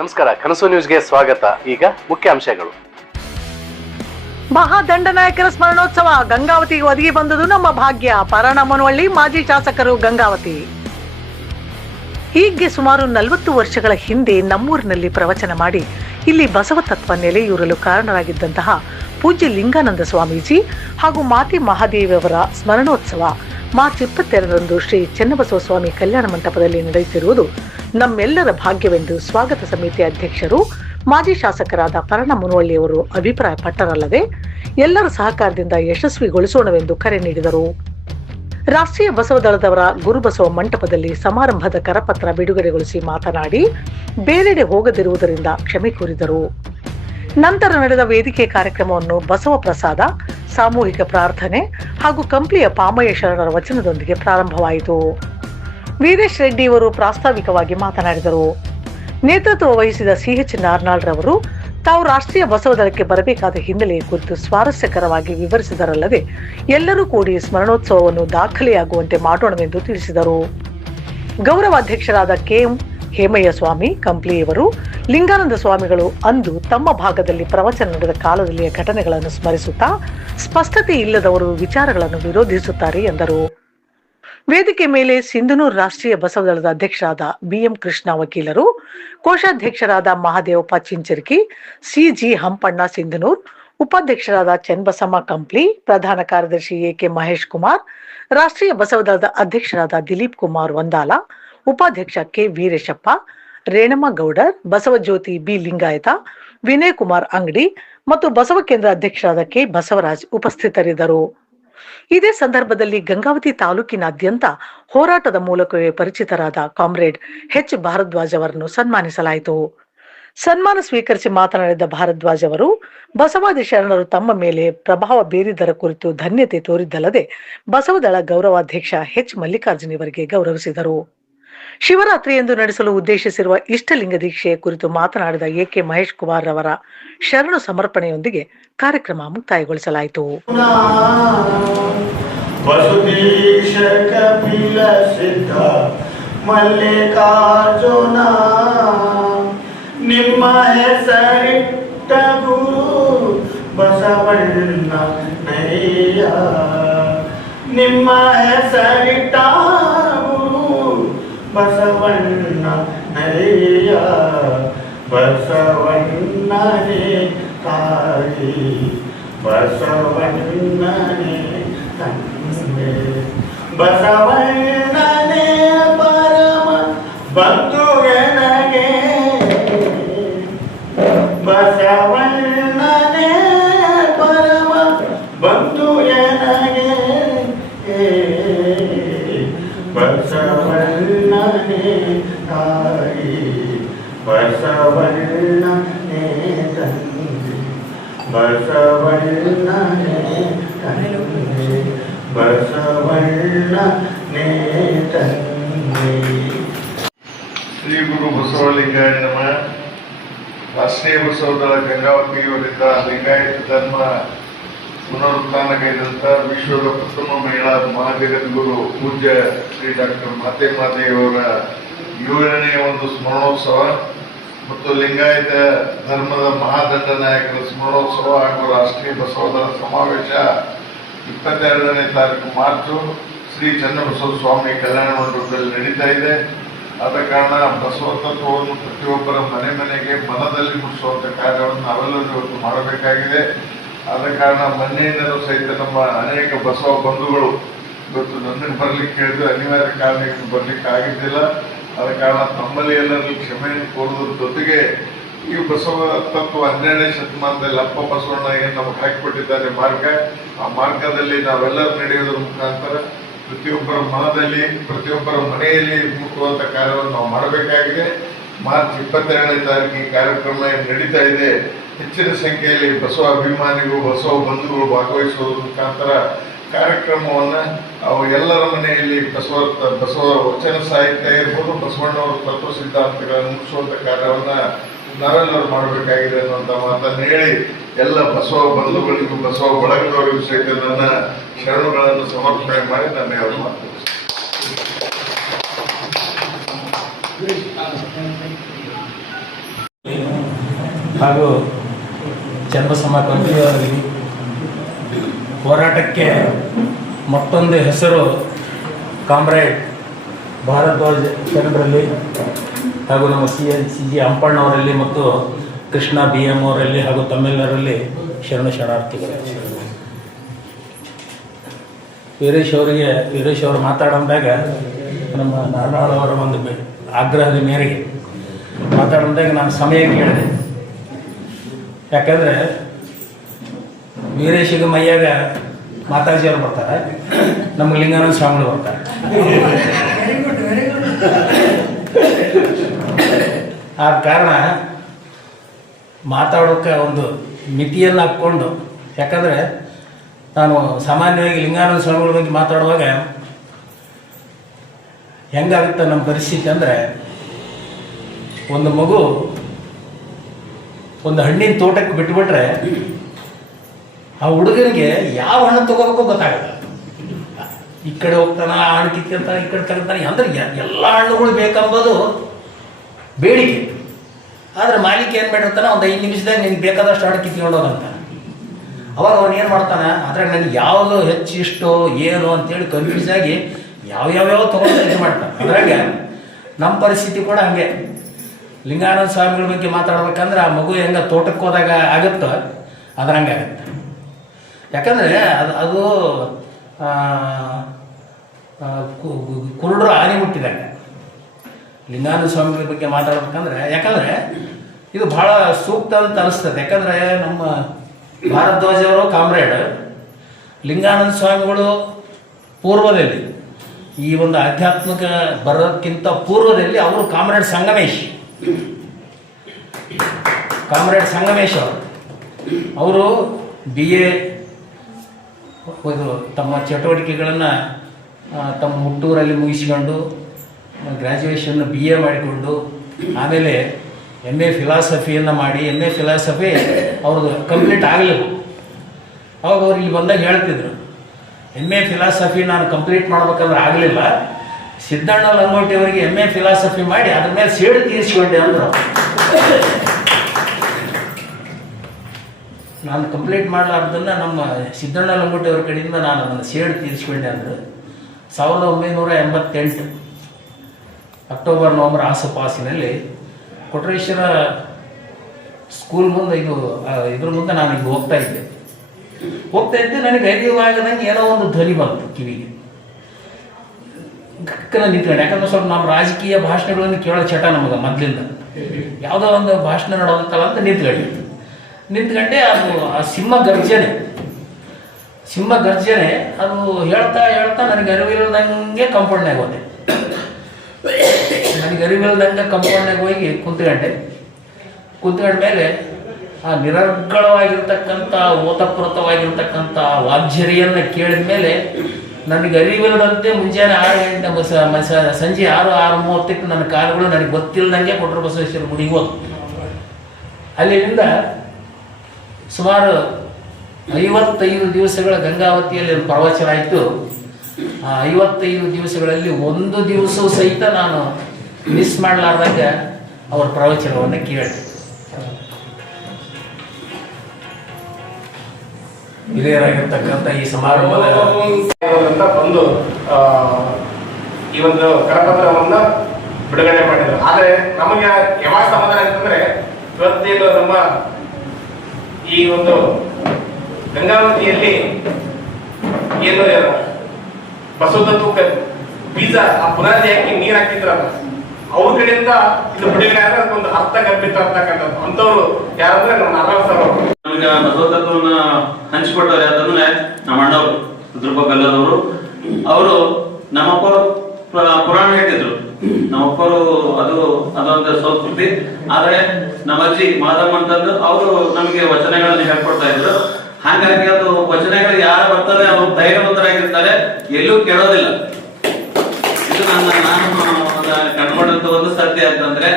ನಮಸ್ಕಾರ, ಕನಸು ನ್ಯೂಸ್ಗೆ ಸ್ವಾಗತ. ಈಗ ಮುಖ್ಯಾಂಶಗಳು. ಮಹಾದಂಡನಾಯಕರ ಸ್ಮರಣೋತ್ಸವ ಗಂಗಾವತಿಗೆ ಒದಗಿ ಬಂದುದು ನಮ್ಮ ಭಾಗ್ಯ. ಪರನಮನವಳ್ಳಿ ಮಾಜಿ ಶಾಸಕರು ಗಂಗಾವತಿ. ಹೀಗೆ ಸುಮಾರು 40 ವರ್ಷಗಳ ಹಿಂದೆ ನಮ್ಮೂರಿನಲ್ಲಿ ಪ್ರವಚನ ಮಾಡಿ ಇಲ್ಲಿ ಬಸವ ತತ್ವ ನೆಲೆಯೂರಲು ಕಾರಣರಾಗಿದ್ದಂತಹ ಪೂಜ್ಯ ಲಿಂಗಾನಂದ ಸ್ವಾಮೀಜಿ ಹಾಗೂ ಮಾತೆ ಮಹಾದೇವಿಯವರ ಸ್ಮರಣೋತ್ಸವ ಮಾರ್ಚ್ 22ರಂದು ಶ್ರೀ ಚೆನ್ನಬಸವ ಸ್ವಾಮಿ ಕಲ್ಯಾಣ ಮಂಟಪದಲ್ಲಿ ನಡೆಯುತ್ತಿರುವುದು ನಮ್ಮೆಲ್ಲರ ಭಾಗ್ಯವೆಂದು ಸ್ವಾಗತ ಸಮಿತಿ ಅಧ್ಯಕ್ಷರು ಮಾಜಿ ಶಾಸಕರಾದ ಪರಣ ಮುನವಳ್ಳಿಯವರು ಅಭಿಪ್ರಾಯಪಟ್ಟರಲ್ಲದೆ ಎಲ್ಲರ ಸಹಕಾರದಿಂದ ಯಶಸ್ವಿಗೊಳಿಸೋಣವೆಂದು ಕರೆ ನೀಡಿದರು. ರಾಷ್ಟ್ರೀಯ ಬಸವ ದಳದವರ ಗುರುಬಸವ ಮಂಟಪದಲ್ಲಿ ಸಮಾರಂಭದ ಕರಪತ್ರ ಬಿಡುಗಡೆಗೊಳಿಸಿ ಮಾತನಾಡಿ ಬೇರೆಡೆ ಹೋಗದಿರುವುದರಿಂದ ಕ್ಷಮೆ ಕೋರಿದರು. ನಂತರ ನಡೆದ ವೇದಿಕೆ ಕಾರ್ಯಕ್ರಮವನ್ನು ಬಸವ ಪ್ರಸಾದ, ಸಾಮೂಹಿಕ ಪ್ರಾರ್ಥನೆ ಹಾಗೂ ಕಂಪ್ಲಿಯ ಪಾಮಯ್ಯ ಶರಣರ ವಚನದೊಂದಿಗೆ ಪ್ರಾರಂಭವಾಯಿತು. ವೀರೇಶ್ ರೆಡ್ಡಿ ಅವರು ಪ್ರಾಸ್ತಾವಿಕವಾಗಿ ಮಾತನಾಡಿದರು. ನೇತೃತ್ವ ವಹಿಸಿದ ಸಿಎಚ್ ನಾರ್ನಾಳ್ ರವರು ತಾವು ರಾಷ್ಟ್ರೀಯ ಬಸವ ದಳಕ್ಕೆ ಬರಬೇಕಾದ ಹಿನ್ನೆಲೆಯ ಕುರಿತು ಸ್ವಾರಸ್ಯಕರವಾಗಿ ವಿವರಿಸಿದರಲ್ಲದೆ ಎಲ್ಲರೂ ಕೂಡಿ ಸ್ಮರಣೋತ್ಸವವನ್ನು ದಾಖಲೆಯಾಗುವಂತೆ ಮಾಡೋಣವೆಂದು ತಿಳಿಸಿದರು. ಗೌರವಾಧ್ಯಕ್ಷರಾದ ಕೆಎಂ ಹೇಮಯ್ಯ ಸ್ವಾಮಿ ಕಂಪ್ಲಿಯವರು ಲಿಂಗಾನಂದ ಸ್ವಾಮಿಗಳು ಅಂದು ತಮ್ಮ ಭಾಗದಲ್ಲಿ ಪ್ರವಚನ ನಡೆದ ಕಾಲದಲ್ಲಿಯ ಘಟನೆಗಳನ್ನು ಸ್ಮರಿಸುತ್ತಾ ಸ್ಪಷ್ಟತೆ ಇಲ್ಲದವರು ವಿಚಾರಗಳನ್ನು ವಿರೋಧಿಸುತ್ತಾರೆ ಎಂದರು. ವೇದಿಕೆ ಮೇಲೆ ಸಿಂಧನೂರು ರಾಷ್ಟ್ರೀಯ ಬಸವ ದಳದ ಅಧ್ಯಕ್ಷರಾದ ಬಿಎಂ ಕೃಷ್ಣ ವಕೀಲರು, ಕೋಶಾಧ್ಯಕ್ಷರಾದ ಮಹಾದೇವಪ್ಪ ಚಿಂಚರ್ಕಿ, ಸಿಜಿ ಹಂಪಣ್ಣ ಸಿಂಧನೂರ್, ಉಪಾಧ್ಯಕ್ಷರಾದ ಚೆನ್ನಬಸಮ್ಮ ಕಂಪ್ಲಿ, ಪ್ರಧಾನ ಕಾರ್ಯದರ್ಶಿ ಎಕೆ ಮಹೇಶ್ ಕುಮಾರ್, ರಾಷ್ಟ್ರೀಯ ಬಸವ ದಳದ ಅಧ್ಯಕ್ಷರಾದ ದಿಲೀಪ್ ಕುಮಾರ್ ವಂದಾಲ, ಉಪಾಧ್ಯಕ್ಷ ಕೆ ವೀರೇಶಪ್ಪ, ರೇಣಮ್ಮ ಗೌಡರ್, ಬಸವಜ್ಯೋತಿ ಬಿ ಲಿಂಗಾಯತ, ವಿನಯ್ ಕುಮಾರ್ ಅಂಗಡಿ ಮತ್ತು ಬಸವ ಕೇಂದ್ರ ಅಧ್ಯಕ್ಷರಾದ ಕೆ ಬಸವರಾಜ್ ಉಪಸ್ಥಿತರಿದ್ದರು. ಇದೇ ಸಂದರ್ಭದಲ್ಲಿ ಗಂಗಾವತಿ ತಾಲೂಕಿನಾದ್ಯಂತ ಹೋರಾಟದ ಮೂಲಕವೇ ಪರಿಚಿತರಾದ ಕಾಮ್ರೇಡ್ ಎಚ್ ಭಾರದ್ವಾಜ್ ಅವರನ್ನು ಸನ್ಮಾನಿಸಲಾಯಿತು. ಸನ್ಮಾನ ಸ್ವೀಕರಿಸಿ ಮಾತನಾಡಿದ ಭಾರದ್ವಾಜ್ ಅವರು ಬಸವಾದಿ ಶರಣರು ತಮ್ಮ ಮೇಲೆ ಪ್ರಭಾವ ಬೀರಿದರ ಕುರಿತು ಧನ್ಯತೆ ತೋರಿದ್ದಲ್ಲದೆ ಬಸವದಳ ಗೌರವಾಧ್ಯಕ್ಷ ಎಚ್ ಮಲ್ಲಿಕಾರ್ಜುನ್ ಇವರಿಗೆ ಗೌರವಿಸಿದರು. ಶಿವರಾತ್ರಿ ಎಂದು ನಡೆಸಲು ಉದ್ದೇಶಿಸಿರುವ ಇಷ್ಟಲಿಂಗ ದೀಕ್ಷೆಯ ಕುರಿತು ಮಾತನಾಡಿದ ಎಕೆ ಮಹೇಶ್ ಕುಮಾರ್ ಅವರ ಶರಣು ಸಮರ್ಪಣೆಯೊಂದಿಗೆ ಕಾರ್ಯಕ್ರಮ ಮುಕ್ತಾಯಗೊಳಿಸಲಾಯಿತು. ನಿಮ್ಮ ಹೆಸರಿಟ್ಟ ಗುರು ಬಸವಣ್ಣ ನಯ್ಯ, ನಿಮ್ಮ ಹೆಸರಿಟ್ಟ ಬಸವಣ್ಣ ನಯ್ಯ, ಬಸವಣ್ಣನೇ ತಾಯಿ, ಬಸವಣ್ಣನೇ ತಂದೆ, ಬಸವಣ್ಣನೇ ಪರಮ ಬಂಧು ನನಗೆ, ಬಸವಣ್ಣನೇ ಪರಮ ಬಂಧು ನನಗೆ, ಬಸವಣ್ಣನೇ ತಾಯಿ, ಬಸವಣ್ಣನೇ ತಂದೆ, ಬಸವಣ್ಣನೇ ತಂದೆ, ಬಸವಣ್ಣನೇ ತಂದೆ. ಶ್ರೀ ಗುರು ಬಸವಲಿಂಗಾಯ ನಮಃ. ರಾಷ್ಟ್ರೀಯ ಬಸವ ದಳ ಗಂಗಾವತಿಯವರಿಂದ ಲಿಂಗಾಯತ ಧರ್ಮ ಪುನರುತ್ಥಾನಗೈದಂಥ ವಿಶ್ವದ ಪ್ರಥಮ ಮಹಿಳಾ ಮಹಾಜಗದ್ಗುರು ಪೂಜ್ಯ ಶ್ರೀ ಡಾಕ್ಟರ್ ಮಾತೆ ಮಾತೆಯವರ 7ನೇ ಒಂದು ಸ್ಮರಣೋತ್ಸವ ಮತ್ತು ಲಿಂಗಾಯತ ಧರ್ಮದ ಮಹಾದಂಡ ನಾಯಕರ ಸ್ಮರಣೋತ್ಸವ ಹಾಗೂ ರಾಷ್ಟ್ರೀಯ ಬಸವ ದಳ ಸಮಾವೇಶ 22ನೇ ತಾರೀಕು ಮಾರ್ಚು ಶ್ರೀ ಚೆನ್ನಬಸವ ಸ್ವಾಮಿ ಕಲ್ಯಾಣ ಮಂಟಪದಲ್ಲಿ ನಡೀತಾ ಇದೆ. ಆದ ಕಾರಣ ಬಸವ ತತ್ವವನ್ನು ಪ್ರತಿಯೊಬ್ಬರ ಮನೆ ಮನೆಗೆ ಮನದಲ್ಲಿ ಮುಟ್ಟಿಸುವಂಥ ಕಾರ್ಯವನ್ನು ನಾವೆಲ್ಲರೂ ಇವತ್ತು ಮಾಡಬೇಕಾಗಿದೆ. ಆದ ಕಾರಣ ಮೊನ್ನೆಯಿಂದಲೂ ಸಹಿತ ನಮ್ಮ ಅನೇಕ ಬಸವ ಬಂಧುಗಳು ಇವತ್ತು ನನಗೆ ಬರ್ಲಿಕ್ಕೆ ಹೇಳಿದ್ರು, ಅನಿವಾರ್ಯ ಕಾರಣಕ್ಕೆ ಬರ್ಲಿಕ್ಕೆ ಆಗಿದ್ದಿಲ್ಲ. ಆದ ಕಾರಣ ತಮ್ಮಲ್ಲಿ ಎಲ್ಲರಲ್ಲಿ ಕ್ಷಮೆಯನ್ನು ಕೋರುವುದ್ರ ಜೊತೆಗೆ ಈ ಬಸವ ತತ್ವ 12ನೇ ಶತಮಾನದಲ್ಲಿ ಅಪ್ಪ ಬಸವಣ್ಣ ಏನು ನಮಗೆ ಹಾಕಿಕೊಟ್ಟಿದ್ದಾರೆ ಮಾರ್ಗ, ಆ ಮಾರ್ಗದಲ್ಲಿ ನಾವೆಲ್ಲರೂ ನಡೆಯೋದ್ರ ಮುಖಾಂತರ ಪ್ರತಿಯೊಬ್ಬರ ಮನದಲ್ಲಿ ಪ್ರತಿಯೊಬ್ಬರ ಮನೆಯಲ್ಲಿ ಮುಟ್ಟುವಂಥ ಕಾರ್ಯವನ್ನು ನಾವು ಮಾಡಬೇಕಾಗಿದೆ. ಮಾರ್ಚ್ 22ನೇ ತಾರೀಕು ಈ ಕಾರ್ಯಕ್ರಮ ನಡೀತಾ ಇದೆ. ಹೆಚ್ಚಿನ ಸಂಖ್ಯೆಯಲ್ಲಿ ಬಸವ ಅಭಿಮಾನಿಗಳು ಬಸವ ಬಂಧುಗಳು ಭಾಗವಹಿಸುವುದರ ಮುಖಾಂತರ ಕಾರ್ಯಕ್ರಮವನ್ನು ಎಲ್ಲರ ಮನೆಯಲ್ಲಿ ಬಸವ ವಚನ ಸಾಹಿತ್ಯ ಇರ್ಬೋದು, ಬಸವಣ್ಣವರ ತತ್ವ ಸಿದ್ಧಾಂತಗಳನ್ನು ಮುಗಿಸುವಂಥ ಕಾರ್ಯವನ್ನು ನಾವೆಲ್ಲರೂ ಮಾಡಬೇಕಾಗಿದೆ ಅನ್ನುವಂಥ ಮಾತನ್ನು ಹೇಳಿ ಎಲ್ಲ ಬಸವ ಬಂಧುಗಳಿಗೂ ಬಸವ ಬಳಗದವರಿಗೂ ಸಹಿತ ನನ್ನ ಶರಣುಗಳನ್ನು ಸಮರ್ಪಣೆ ಮಾಡಿ ನನ್ನ ಎರಡು ಮಾತು ಹಾಗೂ ಚನ್ನಬಸಮ್ಮ ಕಂಠಿಯವರಲ್ಲಿ ಹೋರಾಟಕ್ಕೆ ಮತ್ತೊಂದು ಹೆಸರು ಕಾಮ್ರೇಡ್ ಭಾರದ್ವಾಜ್ ಶರಣರಲ್ಲಿ ಹಾಗೂ ನಮ್ಮ ಸಿ ಜಿ ಹಂಪಣ್ಣವರಲ್ಲಿ ಮತ್ತು ಕೃಷ್ಣ ಬಿ ಎಂ ಅವರಲ್ಲಿ ಹಾಗೂ ತಮ್ಮೆಲ್ಲರಲ್ಲಿ ಶರಣಾರ್ಥಿಗಳು. ವೀರೇಶ್ ಅವರು ಮಾತಾಡೋದಾಗ ನಮ್ಮ ನಾರಾಯಣ ಅವರ ಒಂದು ಆಗ್ರಹದ ಮೇರೆಗೆ ಮಾತಾಡೋದಾಗ ನಾನು ಸಮಯ ಕೇಳಿದೆ. ಯಾಕಂದರೆ ವೀರೇಶಿಗೆ ಮೈಯಾಗ ಮಾತಾಜಿಯವರು ಬರ್ತಾರೆ, ನಮಗೆ ಲಿಂಗಾನಂದ ಸ್ವಾಮಿಗಳು ಬರ್ತಾರೆ. ಆದ ಕಾರಣ ಮಾತಾಡೋಕ್ಕೆ ಒಂದು ಮಿತಿಯನ್ನು ಹಾಕ್ಕೊಂಡು, ಯಾಕಂದರೆ ನಾನು ಸಾಮಾನ್ಯವಾಗಿ ಲಿಂಗಾನಂದ ಸ್ವಾಮಿಗಳ ಬಗ್ಗೆ ಮಾತಾಡುವಾಗ ಹೆಂಗಾಗುತ್ತೆ ನಮ್ಮ ಪರಿಸ್ಥಿತಿ ಅಂದರೆ, ಒಂದು ಮಗು ಒಂದು ಹಣ್ಣಿನ ತೋಟಕ್ಕೆ ಬಿಟ್ಬಿಟ್ರೆ ಆ ಹುಡುಗನಿಗೆ ಯಾವ ಹಣ್ಣು ತೊಗೋಬೇಕು ಗೊತ್ತಾಗಲ್ಲ. ಈ ಕಡೆ ಹೋಗ್ತಾನೆ, ಆ ಹಣ್ಣು ಕಿತ್ಕೊಂತಾನೆ, ಈ ಕಡೆ ತಗೋತಾನೆ, ಅಂದರೆ ಎಲ್ಲ ಹಣ್ಣುಗಳು ಬೇಕೆಂಬುದು ಬೇಡಿಕೆ. ಆದರೆ ಮಾಲೀಕ ಏನು ಮಾಡಿರ್ತಾನೆ, ಒಂದು 5 ನಿಮಿಷದಾಗ ನಿನಗೆ ಬೇಕಾದಷ್ಟು ಹಣ್ಣು ಕಿತ್ಕೊಂಡೋಗಂತ. ಅವಾಗ ಅವನು ಏನು ಮಾಡ್ತಾನೆ, ಅದ್ರಾಗ ನನಗೆ ಯಾವುದು ಹೆಚ್ಚು ಇಷ್ಟು ಏನು ಅಂತೇಳಿ ಕನ್ಫ್ಯೂಸ್ ಆಗಿ ಯಾವ್ಯಾವ ತೊಗೊಂಡು ಇದು ಮಾಡ್ತಾನೆ. ಅದ್ರಾಗ ನಮ್ಮ ಪರಿಸ್ಥಿತಿ ಕೂಡ ಹಂಗೆ. ಲಿಂಗಾನಂದ ಸ್ವಾಮಿಗಳ ಬಗ್ಗೆ ಮಾತಾಡ್ಬೇಕಂದ್ರೆ ಆ ಮಗು ಹೆಂಗೆ ತೋಟಕ್ಕೆ ಹೋದಾಗ ಆಗುತ್ತೋ ಅದ್ರಂಗೆ ಆಗುತ್ತೆ. ಯಾಕಂದರೆ ಅದು ಕುರುಡರು ಆನೆ ಮುಟ್ಟಿದಾಗ ಲಿಂಗಾನಂದ ಸ್ವಾಮಿಗಳ ಬಗ್ಗೆ ಮಾತಾಡ್ಬೇಕಂದ್ರೆ, ಯಾಕಂದರೆ ಇದು ಭಾಳ ಸೂಕ್ತ ಅಂತ ಅನಿಸ್ತದೆ. ಯಾಕಂದರೆ ನಮ್ಮ ಭಾರದ್ವಾಜ್ ಅವರು ಕಾಮ್ರೇಡ್, ಲಿಂಗಾನಂದ ಸ್ವಾಮಿಗಳು ಪೂರ್ವದಲ್ಲಿ ಈ ಒಂದು ಆಧ್ಯಾತ್ಮಿಕ ಬರೋದಕ್ಕಿಂತ ಪೂರ್ವದಲ್ಲಿ ಅವರು ಕಾಮ್ರೇಡ್ ಸಂಗಮೇಶ್ ಅವರು BA ತಮ್ಮ ಚಟುವಟಿಕೆಗಳನ್ನು ತಮ್ಮ ಹುಟ್ಟೂರಲ್ಲಿ ಮುಗಿಸ್ಕೊಂಡು ಗ್ರ್ಯಾಜುಯೇಷನ್ BA ಮಾಡಿಕೊಂಡು ಆಮೇಲೆ MA ಫಿಲಾಸಫಿಯನ್ನು ಮಾಡಿ MA ಫಿಲಾಸಫಿ ಅವ್ರದ್ದು ಕಂಪ್ಲೀಟ್ ಆಗಲಿಲ್ಲ. ಅವಾಗ ಅವ್ರು ಇಲ್ಲಿ ಬಂದಾಗ ಹೇಳ್ತಿದ್ರು, MA ಫಿಲಾಸಫಿ ನಾನು ಕಂಪ್ಲೀಟ್ ಮಾಡ್ಬೇಕಂದ್ರೆ ಆಗಲಿಲ್ಲ, ಸಿದ್ದಣ್ಣ ಲಂಗೋಟಿ ಅವರಿಗೆ MA ಫಿಲಾಸಫಿ ಮಾಡಿ ಅದ್ರ ಮೇಲೆ ಸೇಡು ತೀರಿಸ್ಕೊಂಡೆ ಅಂದರು. ನಾನು ಕಂಪ್ಲೀಟ್ ಮಾಡಲಾರ್ದನ್ನು ನಮ್ಮ ಸಿದ್ದಣ್ಣ ಲಂಗೋಟಿ ಅವ್ರ ಕಡೆಯಿಂದ ನಾನು ಅದನ್ನು ಸೇಡು ತೀರಿಸ್ಕೊಂಡೆ ಅಂದರು. 1988 ಅಕ್ಟೋಬರ್ ನವಂಬರ್ ಆಸುಪಾಸಿನಲ್ಲಿ ಕೊಟ್ರೇಶ್ವರ ಸ್ಕೂಲ್ ಮುಂದೆ ಇದ್ರ ಮುಂದೆ ನಾನು ಈಗ ಹೋಗ್ತಾ ಇದ್ದೆ. ನನಗೆ ಅರಿವಾಗದಂಗೆ ಏನೋ ಒಂದು ಧ್ವನಿ ಬಂತು ಕಿವಿಗೆ. ಗಕ್ಕನ ನಿಂತ್ಕೊಂಡು, ಯಾಕಂದ್ರೆ ಸ್ವಲ್ಪ ನಮ್ಮ ರಾಜಕೀಯ ಭಾಷಣಗಳನ್ನು ಕೇಳೋ ಚಟ ನಮಗೆ ಮೊದಲಿಂದ. ಯಾವುದೋ ಒಂದು ಭಾಷಣ ನೋಡೋದಕ್ಕಲ್ಲ ಅಂತ ನಿಂತ್ಕೊಂಡೆ. ಅದು ಆ ಸಿಂಹ ಗರ್ಜನೆ ಅದು ಹೇಳ್ತಾ ನನಗೆ ಅರಿವಿಲ್ಲದಂಗೆ ಕಂಪೌಂಡ್ನಾಗ ಹೋದೆ. ಕಂಪೌಂಡ್ನಾಗ ಹೋಗಿ ಕುಂತ್ಕೊಂಡ ಮೇಲೆ ಆ ನಿರರ್ಗಳವಾಗಿರ್ತಕ್ಕಂಥ ಓತಪ್ರೋತವಾಗಿರ್ತಕ್ಕಂಥ ವಾಗ್ಝರಿಯನ್ನು ಕೇಳಿದ ಮೇಲೆ ನನಗೆ ಅರಿವಿಲ್ಲದಂತೆ ಮುಂಜಾನೆ 6 ಗಂಟೆ ಸಂಜೆ 6:30ಕ್ಕೆ ನನ್ನ ಕಾಲುಗಳು ನನಗೆ ಗೊತ್ತಿಲ್ಲದಂಗೆ ಕೊಟ್ರ ಬಸವೇಶ್ವರ ಗುಡಿಗೆ ಹೋದ. ಅಲ್ಲಿಂದ ಸುಮಾರು 55 ದಿವಸಗಳ ಗಂಗಾವತಿಯಲ್ಲಿ ಪ್ರವಚನ ಆಯಿತು. ಆ 55 ದಿವಸಗಳಲ್ಲಿ ಒಂದು ದಿವಸವೂ ಸಹಿತ ನಾನು ಮಿಸ್ ಮಾಡಲಾರ್ದಾಗ ಅವ್ರ ಪ್ರವಚನವನ್ನು ಕೇಳಿದೆ. ಹಿರಿಯರಾಗಿರ್ತಕ್ಕಂಥ ಈ ಸಮಾರಂಭದ ಬಂದು ಈ ಒಂದು ಕರಪತ್ರವನ್ನು ಬಿಡುಗಡೆ ಮಾಡಿದ್ರು. ಆದರೆ ನಮಗೆ ಯಾವಾಗ ಸಮಾಧಾನ ಅಂತಂದ್ರೆ, ಇವತ್ತೇನು ನಮ್ಮ ಈ ಒಂದು ಗಂಗಾವತಿಯಲ್ಲಿ ಏನು ಬಸವತತ್ವಕ್ಕೆ ಬೀಜ ಆ ಪುನಾದಿ ಹಾಕಿ ನೀರು ಹಾಕಿದ್ರಲ್ಲ, ಅವ್ರ ಕಡೆಯಿಂದ ಇದು ಬಿಡುಗಡೆ ಆದ್ರೆ ಅದಕ್ಕೊಂದು ಅರ್ಥ ಗರ್ಭಿತ ಅಂತಕ್ಕಂಥದ್ದು. ಅಂತವ್ರು ಯಾರಂದ್ರೆ ನಮ್ಮ ನಾರಾಯಣ ಸರ್ ಅವರು ನಮಗೆ ಬಸವತತ್ವವನ್ನ ಹಂಚಿಕೊಟ್ಟವ್ರು ಯಾಕಂದ್ರೆ ನಮ್ಮ ಅಣ್ಣವರು ರುದ್ರಪ್ಪಗಲ್ಲದವರು. ಅವರು ನಮ್ಮಪ್ಪರು ಪುರಾಣ ಹೇಳ್ತಿದ್ರು. ನಮ್ಮಪ್ಪರು ಅದೊಂದು ಸಂಸ್ಕೃತಿ. ಆದ್ರೆ ನಮ್ಮ ಅಜ್ಜಿ ಮಾದಮ್ಮ ಅಂತಂದು ಅವರು ನಮಗೆ ವಚನಗಳನ್ನು ಹೇಳ್ಕೊಡ್ತಾ ಇದ್ರು. ಹಾಗಾಗಿ ಅದು ವಚನಗಳು ಯಾರು ಬರ್ತಾರೆ ಅವರು ಧೈರ್ಯವಂತರಾಗಿರ್ತಾರೆ, ಎಲ್ಲೂ ಕೇಳೋದಿಲ್ಲ. ಇದು ನಾನು ಕಂಡುಕೊಂಡಂತ ಒಂದು ಸತ್ಯ ಅಂತಂದ್ರೆ,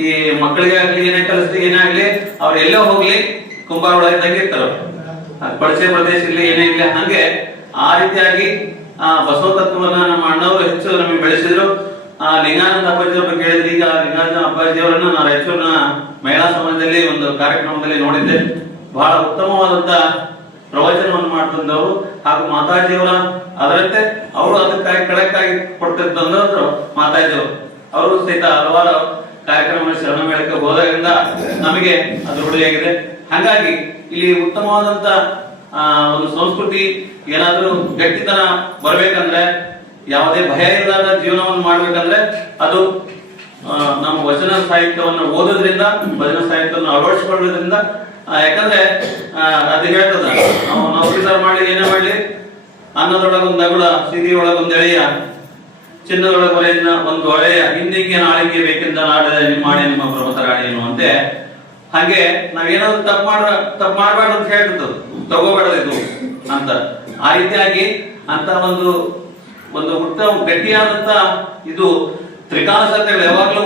ಈ ಮಕ್ಕಳಿಗೆ ಆಗ್ಲಿ ಏನೇ ಕಲಿಸ್ಲಿ ಏನೇ ಆಗ್ಲಿ ಅವ್ರು ಎಲ್ಲೋ ಹೋಗ್ಲಿ ಕುಂಬಾರ ಒಳಗಿದ್ದಂಗೆ ಇರ್ತಾರ. ಪರಿಚಯ ಪ್ರದೇಶ ಇಲ್ಲಿ ಏನೇ ಇಲ್ಲ. ಹಂಗೆ ಆ ರೀತಿಯಾಗಿ ಆ ಬಸವ ತತ್ವವನ್ನ ನಮ್ಮ ಅಣ್ಣವರು ಹೆಚ್ಚು ನಮಗೆ ಬೆಳೆಸಿದ್ರು. ಲಿಂಗಾನಂದ ಅಪ್ಪಾಜಿಯವ್ರ ಬಗ್ಗೆ ಹೇಳಿದ್ರೆ, ಈಗ ಲಿಂಗಾನಂದ ಅಪ್ಪಾಜಿಯವರನ್ನ ನಾನು ರಾಯಚೂರಿನ ಮಹಿಳಾ ಸಮಾಜದಲ್ಲಿ ಒಂದು ಕಾರ್ಯಕ್ರಮದಲ್ಲಿ ನೋಡಿದ್ದೆ. ಬಹಳ ಉತ್ತಮವಾದಂತ ಪ್ರವಚನವನ್ನು ಮಾಡ್ತಿದ್ದವರು ಹಾಗೂ ಮಾತಾಜಿಯವರ ಅದರಂತೆ ಅವರು ಅದಕ್ಕಾಗಿ ಕಳಕ್ಕಾಗಿ ಕೊಡ್ತಿದ್ದಂದ್ರು ಮಾತಾಜಿಯವರು. ಅವರು ಸಹಿತ ಹಲವಾರು ಕಾರ್ಯಕ್ರಮ ಶರಣ ಮೇಳಕ್ಕೆ ಹೋದಾಗಿಂದ ನಮಗೆ ಅದು ರೂಢಿಯಾಗಿದೆ. ಹಾಗಾಗಿ ಇಲ್ಲಿ ಉತ್ತಮವಾದಂತ ಒಂದು ಸಂಸ್ಕೃತಿ, ಏನಾದ್ರೂ ಗಟ್ಟಿತನ ಬರ್ಬೇಕಂದ್ರೆ, ಯಾವುದೇ ಭಯ ಇಲ್ಲದ ಜೀವನವನ್ನು ಮಾಡ್ಬೇಕಂದ್ರೆ ಅದು ನಮ್ಮ ವಚನ ಸಾಹಿತ್ಯವನ್ನು ಓದೋದ್ರಿಂದ, ಭಜನ ಸಾಹಿತ್ಯವನ್ನು ಅಳವಡಿಸಿಕೊಳ್ಳೋದ್ರಿಂದ. ಯಾಕಂದ್ರೆ ಅದು ಹೇಳ್ತದ, ನಾವು ನೌಕರಿ ಮಾಡಿ ಏನೇ ಮಾಡ್ಲಿ, ಅನ್ನದೊಳಗೊಂದು ನಗುಳ, ಸಿರಿ ಒಳಗೊಂದು ಎಳೆಯ, ಚಿನ್ನದೊಳಗೊರೆಯಿಂದ ಒಂದು ಒಳೆಯ, ಹಿಂದಿಗೆ ನಾಳಿಗೆ ಬೇಕೆಂದ ನಾಡದ ನಿಮ್ಮಾಣೆ ನಿಮ್ಮ ಪ್ರಭುತರಾಣಿ ಎನ್ನುವಂತೆ. ಹಾಗೆ ನಾವೇನಾದ್ರು ತಪ್ಪು ಮಾಡಬಾರ್ದು ಅಂತ ಹೇಳ್ತದ್ದು, ತಗೋಬಾರ್ದು ಅಂತ. ಆ ರೀತಿಯಾಗಿ ಅಂತ ಒಂದು ಉತ್ತಮ ಗಟ್ಟಿಯಾದಂತ ಇದು ತ್ರಿಕಾಲ ಸತ್ಯಗಳು, ಯಾವಾಗ್ಲೂ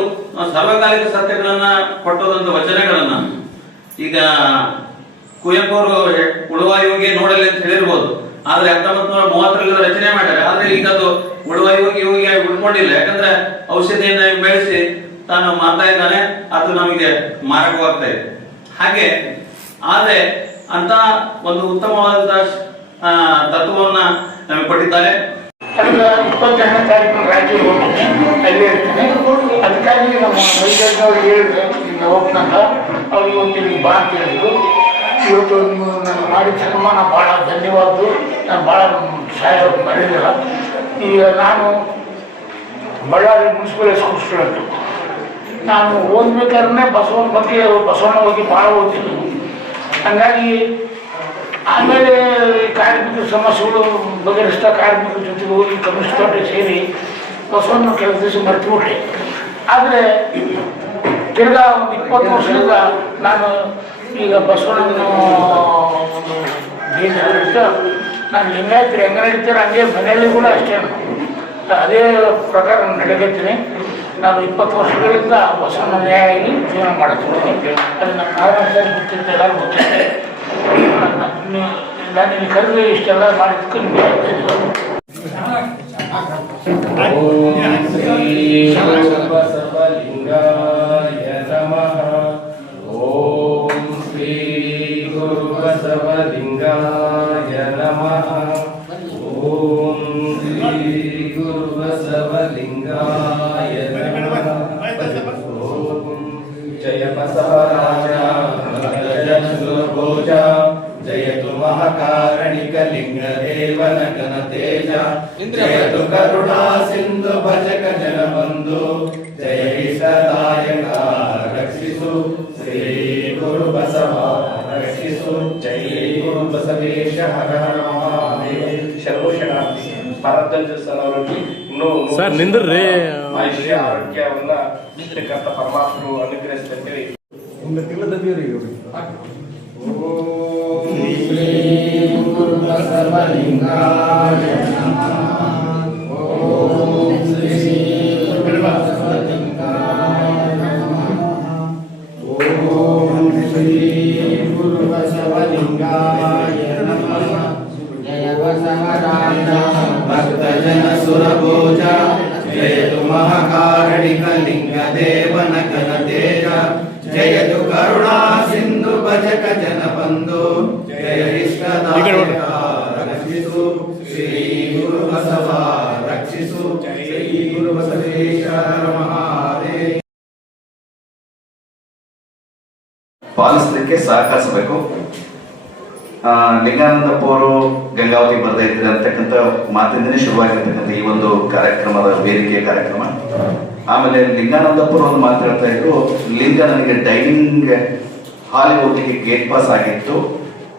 ಸರ್ವಕಾಲಿಕ ಸತ್ಯಗಳನ್ನ ಕೊಟ್ಟೋದಂತ ವಚನಗಳನ್ನ. ಈಗ ಕುವೆಂಪು ಅವರು ಉಳುವ ಯೋಗಿ ನೋಡಲಿ ಅಂತ ಹೇಳಿರ್ಬೋದು, ಆದ್ರೆ 1930ರಲ್ಲಿ ರಚನೆ ಮಾಡ್ಯಾರೆ. ಆದ್ರೆ ಈಗ ಅದು ಉಳುವ ಯೋಗಿಯಾಗಿ ಉಳ್ಕೊಂಡಿಲ್ಲ. ಯಾಕಂದ್ರೆ ಔಷಧಿಯನ್ನ ಬೆಳೆಸಿ ತಾನು ಮಾಡ್ತಾ ಇದ್ದಾನೆ, ಅದು ನಮಗೆ ಮಾರಕವಾಗ್ತಾ ಇದೆ. ಹಾಗೆ ಆದ್ರೆ ಅಂತ ಒಂದು ಉತ್ತಮವಾದ ತತ್ವವನ್ನ ನಮಗೆ ಕೊಟ್ಟಿದ್ದಾರೆ. 22ನೇ ತಾರೀಕು ರಾಯಚೂರು ಹೋಗ್ತೀನಿ, ಅಲ್ಲೇ ಇರ್ತೀನಿ. ಅದಕ್ಕಾಗಿ ನಮ್ಮ ವೈದ್ಯರವ್ರು ಹೇಳಿದ್ರು, ಈಗ ಹೋಗ್ನಂತ ಅವ್ರು ಇವತ್ತು ಇಲ್ಲಿ ಬಾ ಅಂತ ಹೇಳಿದ್ರು. ಇವತ್ತು ನಾನು ಮಾಡಿದ ಸನ್ಮಾನ ಭಾಳ ಧನ್ಯವಾದ. ನಾನು ಭಾಳ ಸಹಾಯ ಮಾಡಿದಿಲ್ಲ. ಈಗ ನಾನು ಬಳ್ಳಾರಿ ಮುನ್ಸಿಪಲ್ ಸ್ಕೂಲ್ ಸ್ಟೂಡೆಂಟು. ನಾನು ಓದ್ಬೇಕಾದ್ರೆ ಬಸವಣ್ಣ ಹೋಗಿ ಭಾಳ ಓದ್ತೀನಿ. ಹಂಗಾಗಿ ಆಮೇಲೆ ಕಾರ್ಮಿಕರ ಸಮಸ್ಯೆಗಳು ಬಗೆಹರಿಸ್ತಾ ಕಾರ್ಮಿಕರ ಜೊತೆಗೆ ಹೋಗಿ ಕಮ್ಯುನಿಸ್ಟ್ ಪಾರ್ಟಿ ಸೇರಿ ಬಸವಣ್ಣ ಕೆಲವು ದಿವಸ ಮರೆತುಬಿಟ್ಟೆ. ಆದರೆ ತಿರ್ಗಾ ಒಂದು 20 ವರ್ಷದಿಂದ ನಾನು ಈಗ ಬಸವಣ್ಣನ ನಾನು ಲಿಂಗಾಯತರು ಹೆಂಗೆ ನಡೀತಾರೆ ಹಂಗೆ ಮನೆಯಲ್ಲಿ ಕೂಡ ಅಷ್ಟೇ ಅದೇ ಪ್ರಕಾರ ನಡೆಗತ್ತೀನಿ. ನಾನು 20 ವರ್ಷಗಳಿಂದ ಬಸವಣ್ಣ ನ್ಯಾಯಾಗಿ ಜೀವನ ಮಾಡುತ್ತಿದ್ದೀನಿ. ಅದು ನಮ್ಮ ನಾರಾಯಣ ಗೊತ್ತಿರುತ್ತೆ, ಎಲ್ಲರೂ ಗೊತ್ತಿರುತ್ತೆ. ನಾನು ಇಲ್ಲಿ ಕರೆದು ಇಷ್ಟೆಲ್ಲ ಮಾಡಿದ್ದಕ್ಕೆ ನಿಮಗೆ ಬಸವಲಿಂಗಾಯ ನಮಃ. ಓಂ ಶ್ರೀ ಗುರು ಬಸವಲಿಂಗಾಯ ನಮಃ. ಓಂ ಶ್ರೀ ಗುರು ಬಸವಲಿಂಗಾಯ ನಮಃ. ಓಂ ಜಯ ಬಸವರಾಜ ಭೋಜ ಜಯತು ಮಹಾಕಾರಣಿಕ ಲಿಂಗ ದೇವನ ಘನ ತೇಜ. ಜಯತು ಕರುಣಾ ಸಿಂಧು ಭಜಕ ಜನ ಬಂಧು. ಜಯ ಇಷ್ಟದಾಯಕ ರಕ್ಷಿಸು ಶ್ರೀ ಗುರು ಬಸವ ರಕ್ಷಿಸು. ಜೈ ಗುರು ಬಸವೇಶ ಹರ ಹರ ಮಹಾದೇವ. ಶರ್ವಶನಾರ್ಥಿ ಭರದ್ವಾಜ ಸರ್ ಅವರಿಗೆ ಇನ್ನೂ ಸರ್ ನಿಂದ್ರಿ ಆಯುಷ್ಯ ಆರೋಗ್ಯವನ್ನ ಶ್ರೀಕರ್ತ ಪರಮಾತ್ಮರು ಅನುಗ್ರಹಿಸಿದಂತೆ. ಓಂ ಶ್ರೀ ಗುರು ಬಸವಲಿಂಗಾಯ ನಮಃ. ಓಂ ಶ್ರೀ ಗುರು ಬಸವಲಿಂಗಾಯ ನಮಃ. ಓಂ ಶ್ರೀ ಗುರು ಬಸವಲಿಂಗಾಯ ನಮಃ. ಜಯ ಬಸವರಾಜ ಭಕ್ತಜನ ಸುರಭೋಜ. ಜಯತು ಮಹಾಕಾರಣಿಕ ಲಿಂಗ ದೇವನ ಘನ ತೇಜ. ಜಯತು ಕರುಣಾ ಸಿಂಧು ಭಜಕ ಜನ ಬಂಧು. ಜಯ ಇಷ್ಟದಾಯಕ ರಕ್ಷಿಸು ಶ್ರೀ ಗುರು ಬಸವ ರಕ್ಷಿಸು. ಶ್ರೀ ಗುರು ಬಸವೇಶ ಮಹಾದೇವ. ಪಾಲಿಸಲಿಕ್ಕೆ ಸಹಕರಿಸಬೇಕು. ಲಿಂಗಾನಂದಪ್ಪ ಅವರು ಗಂಗಾವತಿ ಬರ್ತಾ ಇದ್ದಾರೆ ಅಂತಕ್ಕಂಥ ಮಾತಿಂದನೇ ಶುರುವಾಗಿರ್ತಕ್ಕಂಥ ಈ ಒಂದು ಕಾರ್ಯಕ್ರಮದ ವೇದಿಕೆಯ ಕಾರ್ಯಕ್ರಮ. ಆಮೇಲೆ ಲಿಂಗಾನಂದಪ್ಪರು ಒಂದು ಮಾತಾಡ್ತಾ ಇದ್ರು, ಲಿಂಗ ನನಗೆ ಡೈನಿಂಗ್ ಹಾಲಿಗೆ ಹೋಗ್ಲಿಕ್ಕೆ ಗೇಟ್ ಪಾಸ್ ಆಗಿತ್ತು,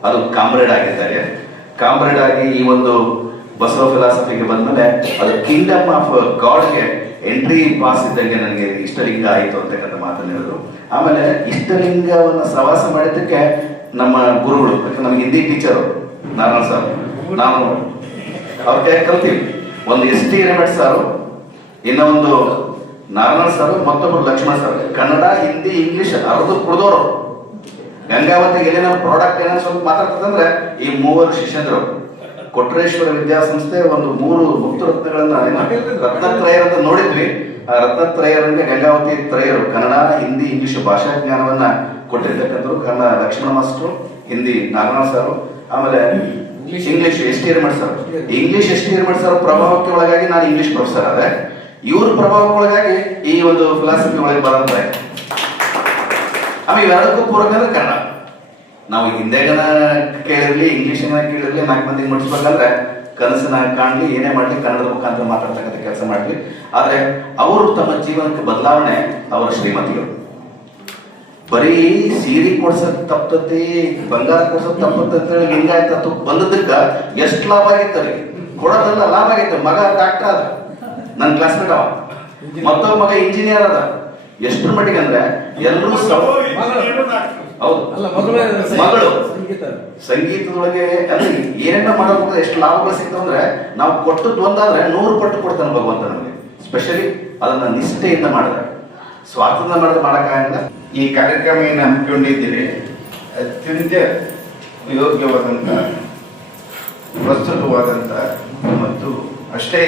ಅದು ಕಾಮ್ರೇಡ್ ಆಗಿದ್ದಾರೆ. ಕಾಮ್ರೇಡ್ ಆಗಿ ಈ ಒಂದು ಬಸವ ಫಿಲಾಸಫಿಗೆ ಬಂದ್ಮೇಲೆ ಅದು ಕಿಂಗ್ಡಮ್ ಆಫ್ ಗಾಡ್ಗೆ ಎಂಟ್ರಿ ಪಾಸ್ ಇದ್ದಂಗೆ ನನಗೆ ಇಷ್ಟಲಿಂಗ ಆಯಿತು ಅಂತಕ್ಕಂಥ ಮಾತನ್ನು ಹೇಳಿದ್ರು. ಆಮೇಲೆ ಇಷ್ಟಲಿಂಗವನ್ನು ಸವಾಸ ಮಾಡಿದ್ದಕ್ಕೆ ನಮ್ಮ ಗುರುಗಳು, ನಮ್ಗೆ ಹಿಂದಿ ಟೀಚರು ನಾರಾಯಣ ಸರ್, ನಾನು ಅವ್ರ ಕೈ ಕಲ್ತೀವಿ. ಒಂದು ST ರೇಮಠ್ ಸಾರು, ಇನ್ನೊಂದು ನಾರಾಯಣ ಸರ್, ಮತ್ತೊಬ್ಬರು ಲಕ್ಷ್ಮಣ ಸರ್. ಕನ್ನಡ, ಹಿಂದಿ, ಇಂಗ್ಲಿಷ್ ಅರ್ದು ಕುಡ್ದೋರು. ಗಂಗಾವತಿಗೆ ಏನೇನೋ ಪ್ರಾಡಕ್ಟ್ ಏನೋ ಸ್ವಲ್ಪ ಮಾತಾಡ್ತದಂದ್ರೆ ಈ 3 ಶಿಷ್ಯಂದ್ರು. ಕೊಟ್ರೇಶ್ವರ ವಿದ್ಯಾಸಂಸ್ಥೆ ಒಂದು 3 ಮುಕ್ತ ರತ್ನಗಳನ್ನ ರತ್ನತ್ರಯ ಅಂತ ನೋಡಿದ್ವಿ. ರತ್ನತ್ರಯರಂಗೆ ಗಂಗಾವತಿ ತ್ರಯರು ಕನ್ನಡ, ಹಿಂದಿ, ಇಂಗ್ಲಿಷ್ ಭಾಷಾ ಜ್ಞಾನವನ್ನ ಕೊಟ್ಟಿರ್ತಕ್ಕಂಥವ್ರು. ಕನ್ನಡ ಲಕ್ಷ್ಮಣ ಮಾಸ್ಟರು, ಹಿಂದಿ ನಾಗನಾಥ್ ಸರ್, ಆಮೇಲೆ English S T Hiremath sir. English S T Hiremath sir ಪ್ರಭಾವಕ್ಕೆ ಒಳಗಾಗಿ ನಾನು ಇಂಗ್ಲಿಷ್ ಪ್ರೊಫೆಸರ್ ಆದೆ. ಇವ್ರ ಪ್ರಭಾವಕ್ಕೆ ಒಳಗಾಗಿ ಈ ಒಂದು ಫಿಲಾಸಫಿ ಒಳಗೆ ಬರಂತಾರೆ. ಆಮೇಲೆ ಇವೆರಡಕ್ಕೂ ಪೂರಕ ಅಂದ್ರೆ ಕನ್ನಡ. ನಾವು ಹಿಂದೆಗನ ಕೇಳಿರ್ಲಿ, ಇಂಗ್ಲಿಷ್ನ ಕೇಳಿರ್ಲಿ, 4 ಮಂದಿಗೆ ಮುಟ್ಟಿಸ್ಬೇಕಂದ್ರೆ ಕನಸನ್ನ ಕಾಣಲಿ, ಏನೇ ಮಾಡಲಿ ಕನ್ನಡದ ಮುಖಾಂತರ ಮಾತಾಡ್ತಕ್ಕಂಥ ಕೆಲಸ ಮಾಡಲಿ. ಆದ್ರೆ ಅವರು ತಮ್ಮ ಜೀವನಕ್ಕೆ ಬದಲಾವಣೆ ಅವರ ಶ್ರೀಮತಿಗಳು. ಬರೀ ಸೀರೆ ಕೊಡ್ಸಕ್ ತಪ್ಪತಿ, ಬಂಗಾರ ಕೊಡ್ಸಕ್ ತಪ್ಪತ್ತ ಅಂತ ಹೇಳಿ ಲಿಂಗಾಯತ ಬಂದದಕ್ಕ ಎಷ್ಟು ಲಾಭ ಆಗೈತೆ ಅವ್ರಿಗೆ? ಕೊಡೋದಲ್ಲ, ಲಾಭ ಆಗೈತೆ. ಮಗ ಡಾಕ್ಟರ್ ಅದ, ನನ್ನ ಕ್ಲಾಸ್ಮೇಟ್ ಅವ, ಮತ್ತೊಬ್ಬ ಮಗ ಇಂಜಿನಿಯರ್ ಅದ. ಎಷ್ಟ್ರ ಮಟ್ಟಿಗೆ ಅಂದ್ರೆ ಎಲ್ಲರೂ ಹೌದು, ಮಗಳು ಸಂಗೀತದೊಳಗೆ ಏನೇನ ಮಾಡೋದು ಎಷ್ಟು ಲಾಭಗಳು ಸಿಗ್ತಾವಂದ್ರೆ ನಾವು ಕೊಟ್ಟದ್ದು ಒಂದಾದ್ರೆ 100 ಪಟ್ಟು ಕೊಡ್ತಾನೆ ಭಗವಂತ ನಮಗೆ. ಸ್ಪೆಷಲಿ ಅದನ್ನ ನಿಷ್ಠೆಯಿಂದ ಮಾಡಿದ್ರೆ, ಸ್ವಾತಂತ್ರ್ಯ ಮಾಡಿದ್ರೆ ಮಾಡಕ್ಕಾಗಲ್ಲ. ಈ ಕಾರ್ಯಕ್ರಮ ಏನು ಹಮ್ಮಿಕೊಂಡಿದ್ದೀರಿ ಅತ್ಯಂತ ಯೋಗ್ಯವಾದಂಥ, ಪ್ರಸ್ತುತವಾದಂಥ ಮತ್ತು ಅಷ್ಟೇ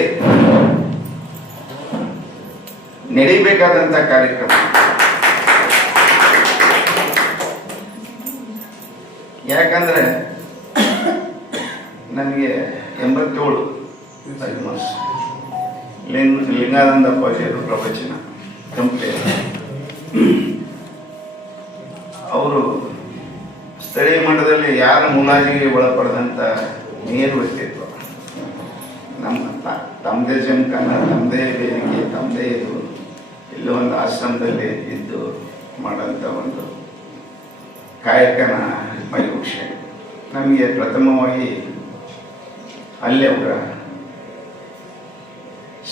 ನಡೀಬೇಕಾದಂಥ ಕಾರ್ಯಕ್ರಮ. ಯಾಕಂದ್ರೆ ನನಗೆ 87 ಲಿಂಗಾನಂದ ಅಪ್ಪಾಜಿಯವರು ಪ್ರವಚನ ಕಂಪ್ಲೀಟ್. ಅವರು ಸ್ಥಳೀಯ ಮಟ್ಟದಲ್ಲಿ ಯಾರ ಮುಲಾಜಿಗೆ ಒಳಪಡದಂಥ ನೇರ ವ್ಯಕ್ತಿತ್ವ. ನಮ್ಮ ತಮ್ಮದೇ ಜಮಖಾನ, ತಮ್ಮದೇ ವೇದಿಕೆ, ತಮ್ಮದೇ ಇದು, ಎಲ್ಲೋ ಒಂದು ಆಶ್ರಮದಲ್ಲಿ ಇದ್ದು ಮಾಡೋಂಥ ಒಂದು ಕಾಯಕನ ಪರೀಕ್ಷೆ. ನಮಗೆ ಪ್ರಥಮವಾಗಿ ಅಲ್ಲೇ ಅವರ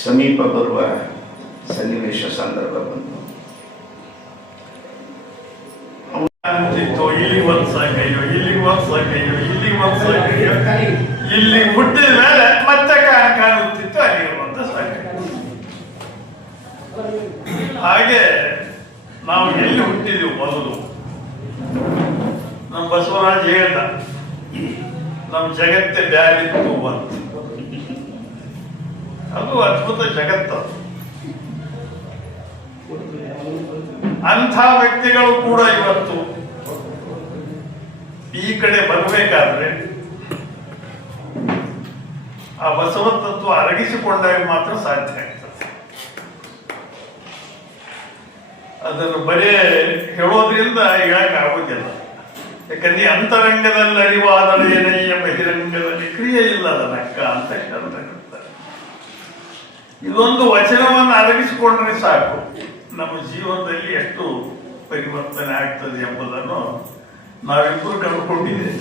ಸಮೀಪ ಬರುವ ಸನ್ನಿವೇಶ ಸಂದರ್ಭ ಬಂತು. ಇಲ್ಲಿ ಒಂದು ಸಾಕಯ್ಯೋ, ಇಲ್ಲಿಗೆ ಒಂದು ಸಾಕಯ್ಯೋ, ಇಲ್ಲಿಗೆ ಒಂದು ಸಾಕಯ್ಯೋ, ಇಲ್ಲಿ ಹುಟ್ಟಿದ ಮೇಲೆ ಮತ್ತೆ ಕಾಣುತ್ತಿತ್ತು ಅಲ್ಲಿಗೆ ಒಂದು ಸಾಕಯ್ಯೋ. ಹಾಗೆ ನಾವು ಎಲ್ಲಿ ಹುಟ್ಟಿದೆವು ಮೊದಲು? ನಮ್ಮ ಬಸವರಾಜ್ ಹೇಳ್ದ, ನಮ್ಮ ಜಗತ್ತೇ ಬ್ಯಾರಿತ್ತು ಅಂತ. ಅದು ಅದ್ಭುತ ಜಗತ್ತು. ಅಂಥ ವ್ಯಕ್ತಿಗಳು ಕೂಡ ಇವತ್ತು ಈ ಕಡೆ ಬರಬೇಕಾದ್ರೆ ಆ ಬಸವ ತತ್ವ ಅರಗಿಸಿಕೊಂಡಾಗ ಮಾತ್ರ ಸಾಧ್ಯ ಆಗ್ತದೆ. ಅದನ್ನು ಬರೇ ಹೇಳೋದ್ರಿಂದ ಹೇಳಕ್ ಆಗೋದಿಲ್ಲ. ಯಾಕಂದ್ರೆ ಅಂತರಂಗದಲ್ಲಿ ಅರಿವಾದರೆ ಏನಯ್ಯ, ಬಹಿರಂಗದಲ್ಲಿ ಕ್ರಿಯೆ ಇಲ್ಲದ ನಕ್ಕ ಅಂತ ಹೇಳ್ತಾರೆ. ಇದೊಂದು ವಚನವನ್ನು ಅರಗಿಸಿಕೊಂಡ್ರೆ ಸಾಕು, ನಮ್ಮ ಜೀವನದಲ್ಲಿ ಎಷ್ಟು ಪರಿವರ್ತನೆ ಆಗ್ತದೆ ಎಂಬುದನ್ನು ನಾವಿಬ್ಬರು ಕಂಡುಕೊಂಡಿದ್ದೇವೆ.